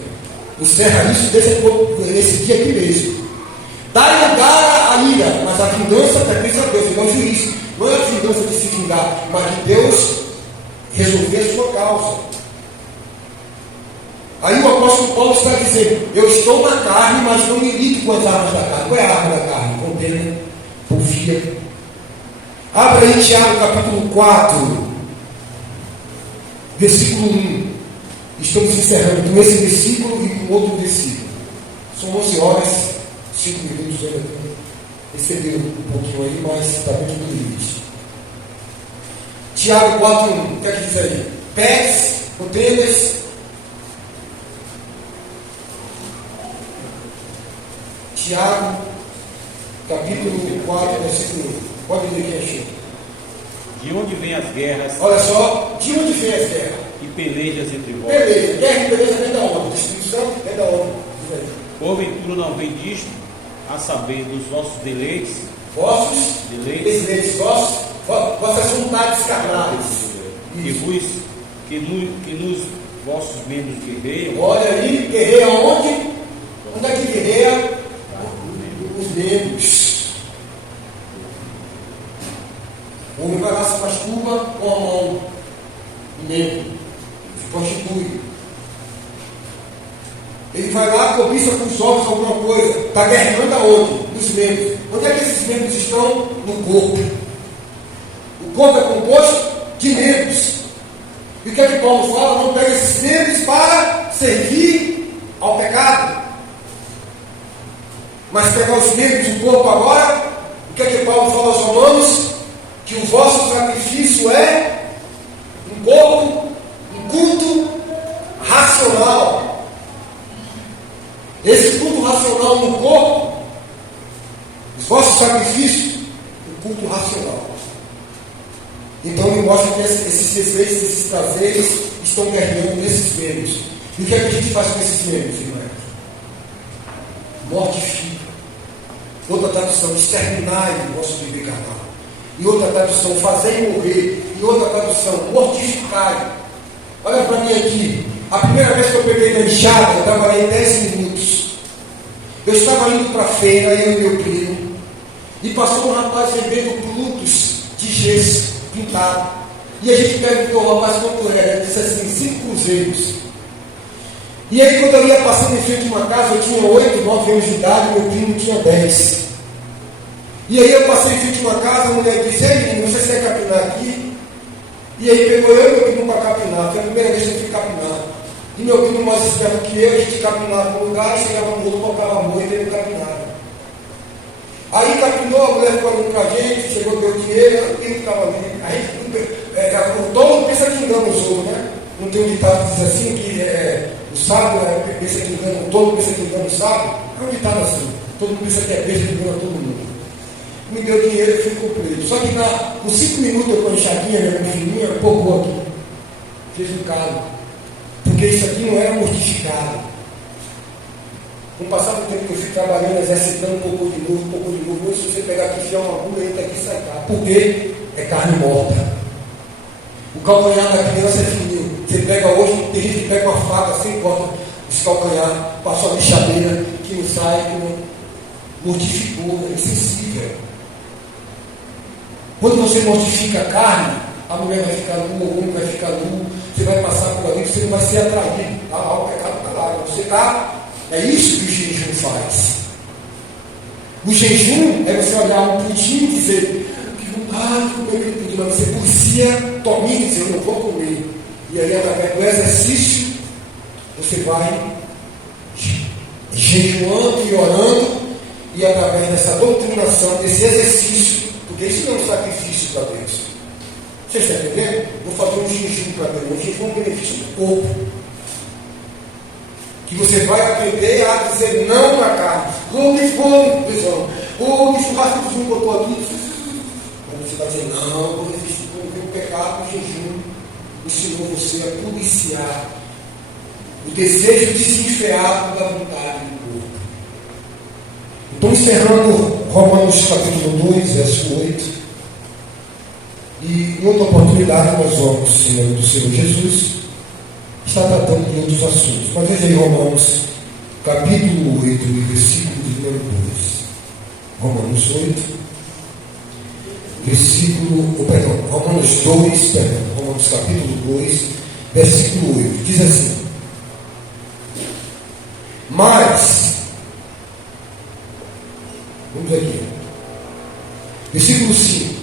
Encerra isso e deixa nesse dia aqui mesmo. Dá lugar à ira, mas a vingança pertence a Deus, ele é o juiz. Não é a vingança de se vingar, mas de Deus resolver a sua causa. Aí o apóstolo Paulo está dizendo: eu estou na carne, mas não milito com as armas da carne. Qual é a arma da carne? Contenda, porfia. Abra aí Tiago capítulo 4, versículo 1. Estamos encerrando com esse versículo e com outro versículo. São 11 horas, 5 minutos, ainda excedeu um pouquinho aí, mas está dentro do limite. Tiago 4:1, o que é que diz aí? Pés, contendas. Tiago, capítulo 4, versículo 1. Pode ler quem achou. De onde vêm as guerras Olha só, de onde vem as guerras? e pelejas entre vós? Beleza, guerra e beleza vem da onde? Do Espírito Santo vem da onde? Diz aí. Porventura não vem disto, a saber, dos vossos deleites, Vossos deleites, vossas vontades carnais. que nos vossos membros guerreiam, Olha aí, guerreia onde? Onde é que guerreia? Os membros. O homem vai lá, se masturba com a mão, o membro, se prostitui. Ele vai lá, cobiça com os olhos alguma coisa, está guerreando aonde? Nos membros. Onde é que esses membros estão? No corpo. O corpo é composto de membros. E o que é que Paulo fala? Não pega esses membros para servir ao pecado. Mas pegar os membros do corpo agora, o que é que Paulo fala aos Romanos? Que o vosso sacrifício é um corpo, um culto racional. Esse culto racional no corpo, os vossos sacrifícios, um culto racional. Então ele mostra que esses desejos, esses prazeres estão guerreando nesses membros. E o que é que a gente faz com esses membros, irmãos? Mortifica. Outra tradução, exterminai o vosso viver carnal. E outra tradução, fazei morrer. E outra tradução, mortificai. Olha para mim aqui. A primeira vez que eu peguei na enxada, eu trabalhei 10 minutos. Eu estava indo para a feira, eu e meu primo, e passou um rapaz vendendo produtos de gesso pintado. E a gente perguntou ao rapaz quanto era. Ele disse assim, 5 cruzeiros. E aí quando eu ia passando em frente de uma casa, eu tinha 8, 9 anos de idade, meu primo tinha 10. E aí eu passei em frente de uma casa, a mulher disse, ei menino, você quer capinar aqui? E aí pegou eu e meu primo para capinar. Foi a primeira vez que eu fui capinar. E meu primo mais esperto que eu, a gente capinava no lugar, chegava no outro, colocava a moita e ele capinava. Aí capinou, a mulher ficou olhando para a gente, chegou, deu dinheiro, e ele estava ali. O tolo pensa que engana os outros, né? Não tem um ditado que diz assim, que o sábio pensa que engana o tolo, pensa que engana o sábio? É um ditado assim. Todo mundo pensa que é besta, que engana todo mundo. Me deu dinheiro e ficou preso. Só que com 5 minutos eu com a enxadinha, com fininha, pogou aqui. Fez um calo. Porque isso aqui não era mortificado. Com o passar do tempo que eu fui trabalhando, exercitando, pogou de novo. Hoje, se você pegar aqui, enfiar uma agulha, entra aqui e sai cá. Por quê? É carne morta. O calcanhar da criança é fininho. Você pega hoje, tem gente que pega uma faca assim, corta os calcanhar, passa uma lixadeira, que não sai, que não mortificou, é insensível. Quando você mortifica a carne, a mulher vai ficar nua, o homem vai ficar nu, você vai passar por ali, você não vai ser atraído. O pecado está lá. Você está. É isso que o jejum faz. O jejum é você olhar um pudim e dizer, que vontade de comer aquele pudim, mas você policia, tome e dizer, eu não vou comer. E aí, através do exercício, você vai jejuando e orando, e através dessa doutrinação, desse exercício, porque isso não é um sacrifício para Deus. Você está entendendo? Vou fazer um jejum para Deus. Um jejum é um benefício do corpo. Que você vai aprender a dizer não para a carne. O churrasco que você botou aqui. Quando você vai dizer não, eu vou resistir com o pecado, o jejum ensinou você a policiar o desejo desenfreado da vontade do corpo. Estou encerrando Romanos capítulo 2, verso 8. E em outra oportunidade nós vamos, em nome do Senhor Jesus, está tratando de outros assuntos. Mas veja aí Romanos, capítulo 8, versículo de número 2. Romanos 8, Romanos 2, Romanos capítulo 2, versículo 8. Diz assim: Mas, vamos aqui, versículo 5.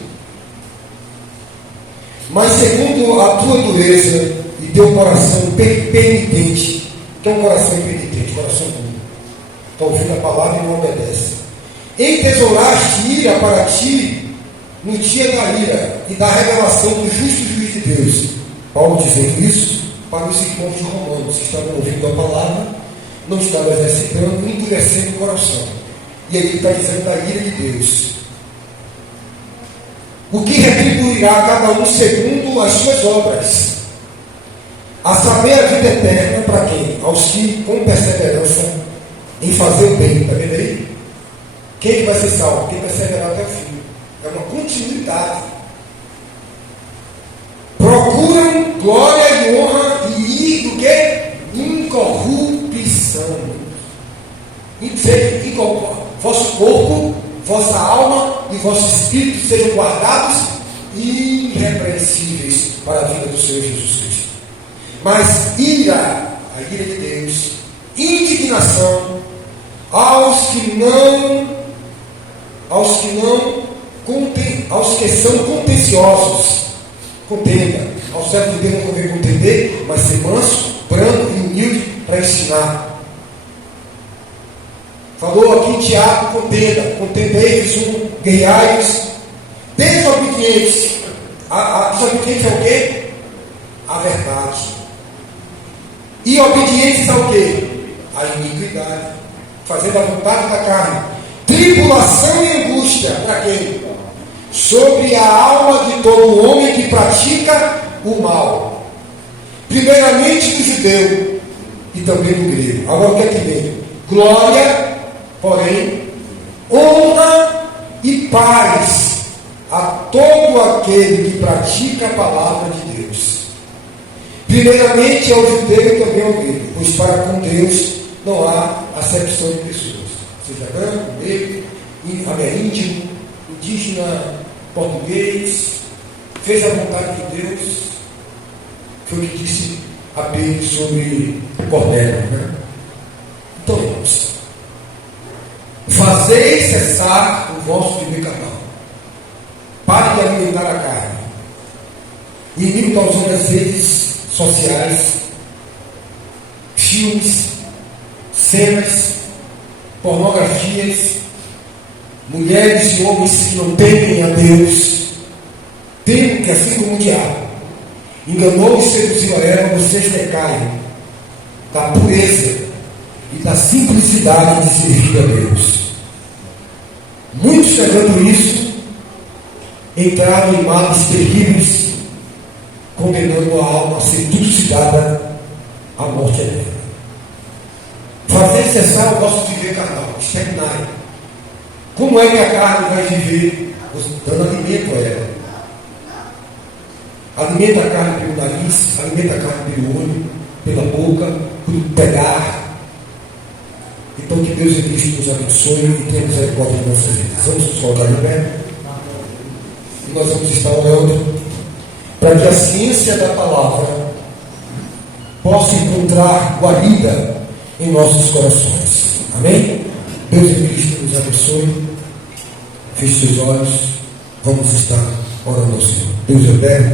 Mas segundo a tua dureza e teu coração penitente, que é um coração impenitente, coração duro, está ouvindo a palavra e não obedece, entesouraste ira para ti no dia da ira e da revelação do justo juiz de Deus. Paulo dizendo isso para os irmãos de Romanos que estavam ouvindo a palavra, não estavam exercitando, endurecendo o coração. E aí ele está dizendo da ira de Deus. O que retribuirá a cada um segundo as suas obras, a saber, a vida eterna para quem? Aos que com perseverança em fazer o bem. Está vendo aí? Quem vai ser salvo? Quem perseverar até o fim. É uma continuidade. Procuram glória e honra e do que? Incorrupção. Vosso corpo, vossa alma e vosso espírito sejam guardados irrepreensíveis para a vida do Senhor Jesus Cristo. Mas ira, a ira de Deus, indignação aos que são contenciosos. Contenda. Ao servo de Deus não convém contender, mas ser manso, brando e humilde para ensinar. Falou aqui em Tiago, contendei-vos guerreais, desobedientes. A desobediência é o quê? A verdade. E obedientes ao quê? A iniquidade. Fazendo a vontade da carne. Tribulação e angústia. Para quem? Sobre a alma de todo homem que pratica o mal. Primeiramente do judeu e também do grego. Agora o que é que vem? Glória, porém, honra e paz a todo aquele que pratica a palavra de Deus. Primeiramente ao judeu e também ao grego, pois para com Deus não há acepção de pessoas, seja branco, negro, ameríndio, indígena, português, fez a vontade de Deus. Foi o que disse a Pedro sobre Cornélio, né? Então, irmãos, fazei cessar o vosso viver carnal. Pare de alimentar a carne. Inimigo está usando as redes sociais, filmes, cenas, pornografias, mulheres e homens que não temem a Deus, temem que, assim como o diabo enganou e seduziu a Eva, vocês decaem da pureza e da simplicidade de servir a Deus. Muitos, pegando isso, entraram em males terríveis, condenando a alma a ser trucidada à morte eterna. Fazer cessar o vosso viver carnal, exterminar. Como é que a carne vai viver? Dando alimento a ela. Alimenta a carne pelo nariz, alimenta a carne pelo olho, pela boca, pelo pegar. Então que Deus em Cristo nos abençoe e tenha misericórdia de nossas vidas. Vamos nos colocar de pé. E nós vamos estar orando para que a ciência da palavra possa encontrar guarida em nossos corações. Amém? Deus em Cristo nos abençoe. Feche seus olhos. Vamos estar orando ao Senhor. Deus é belo.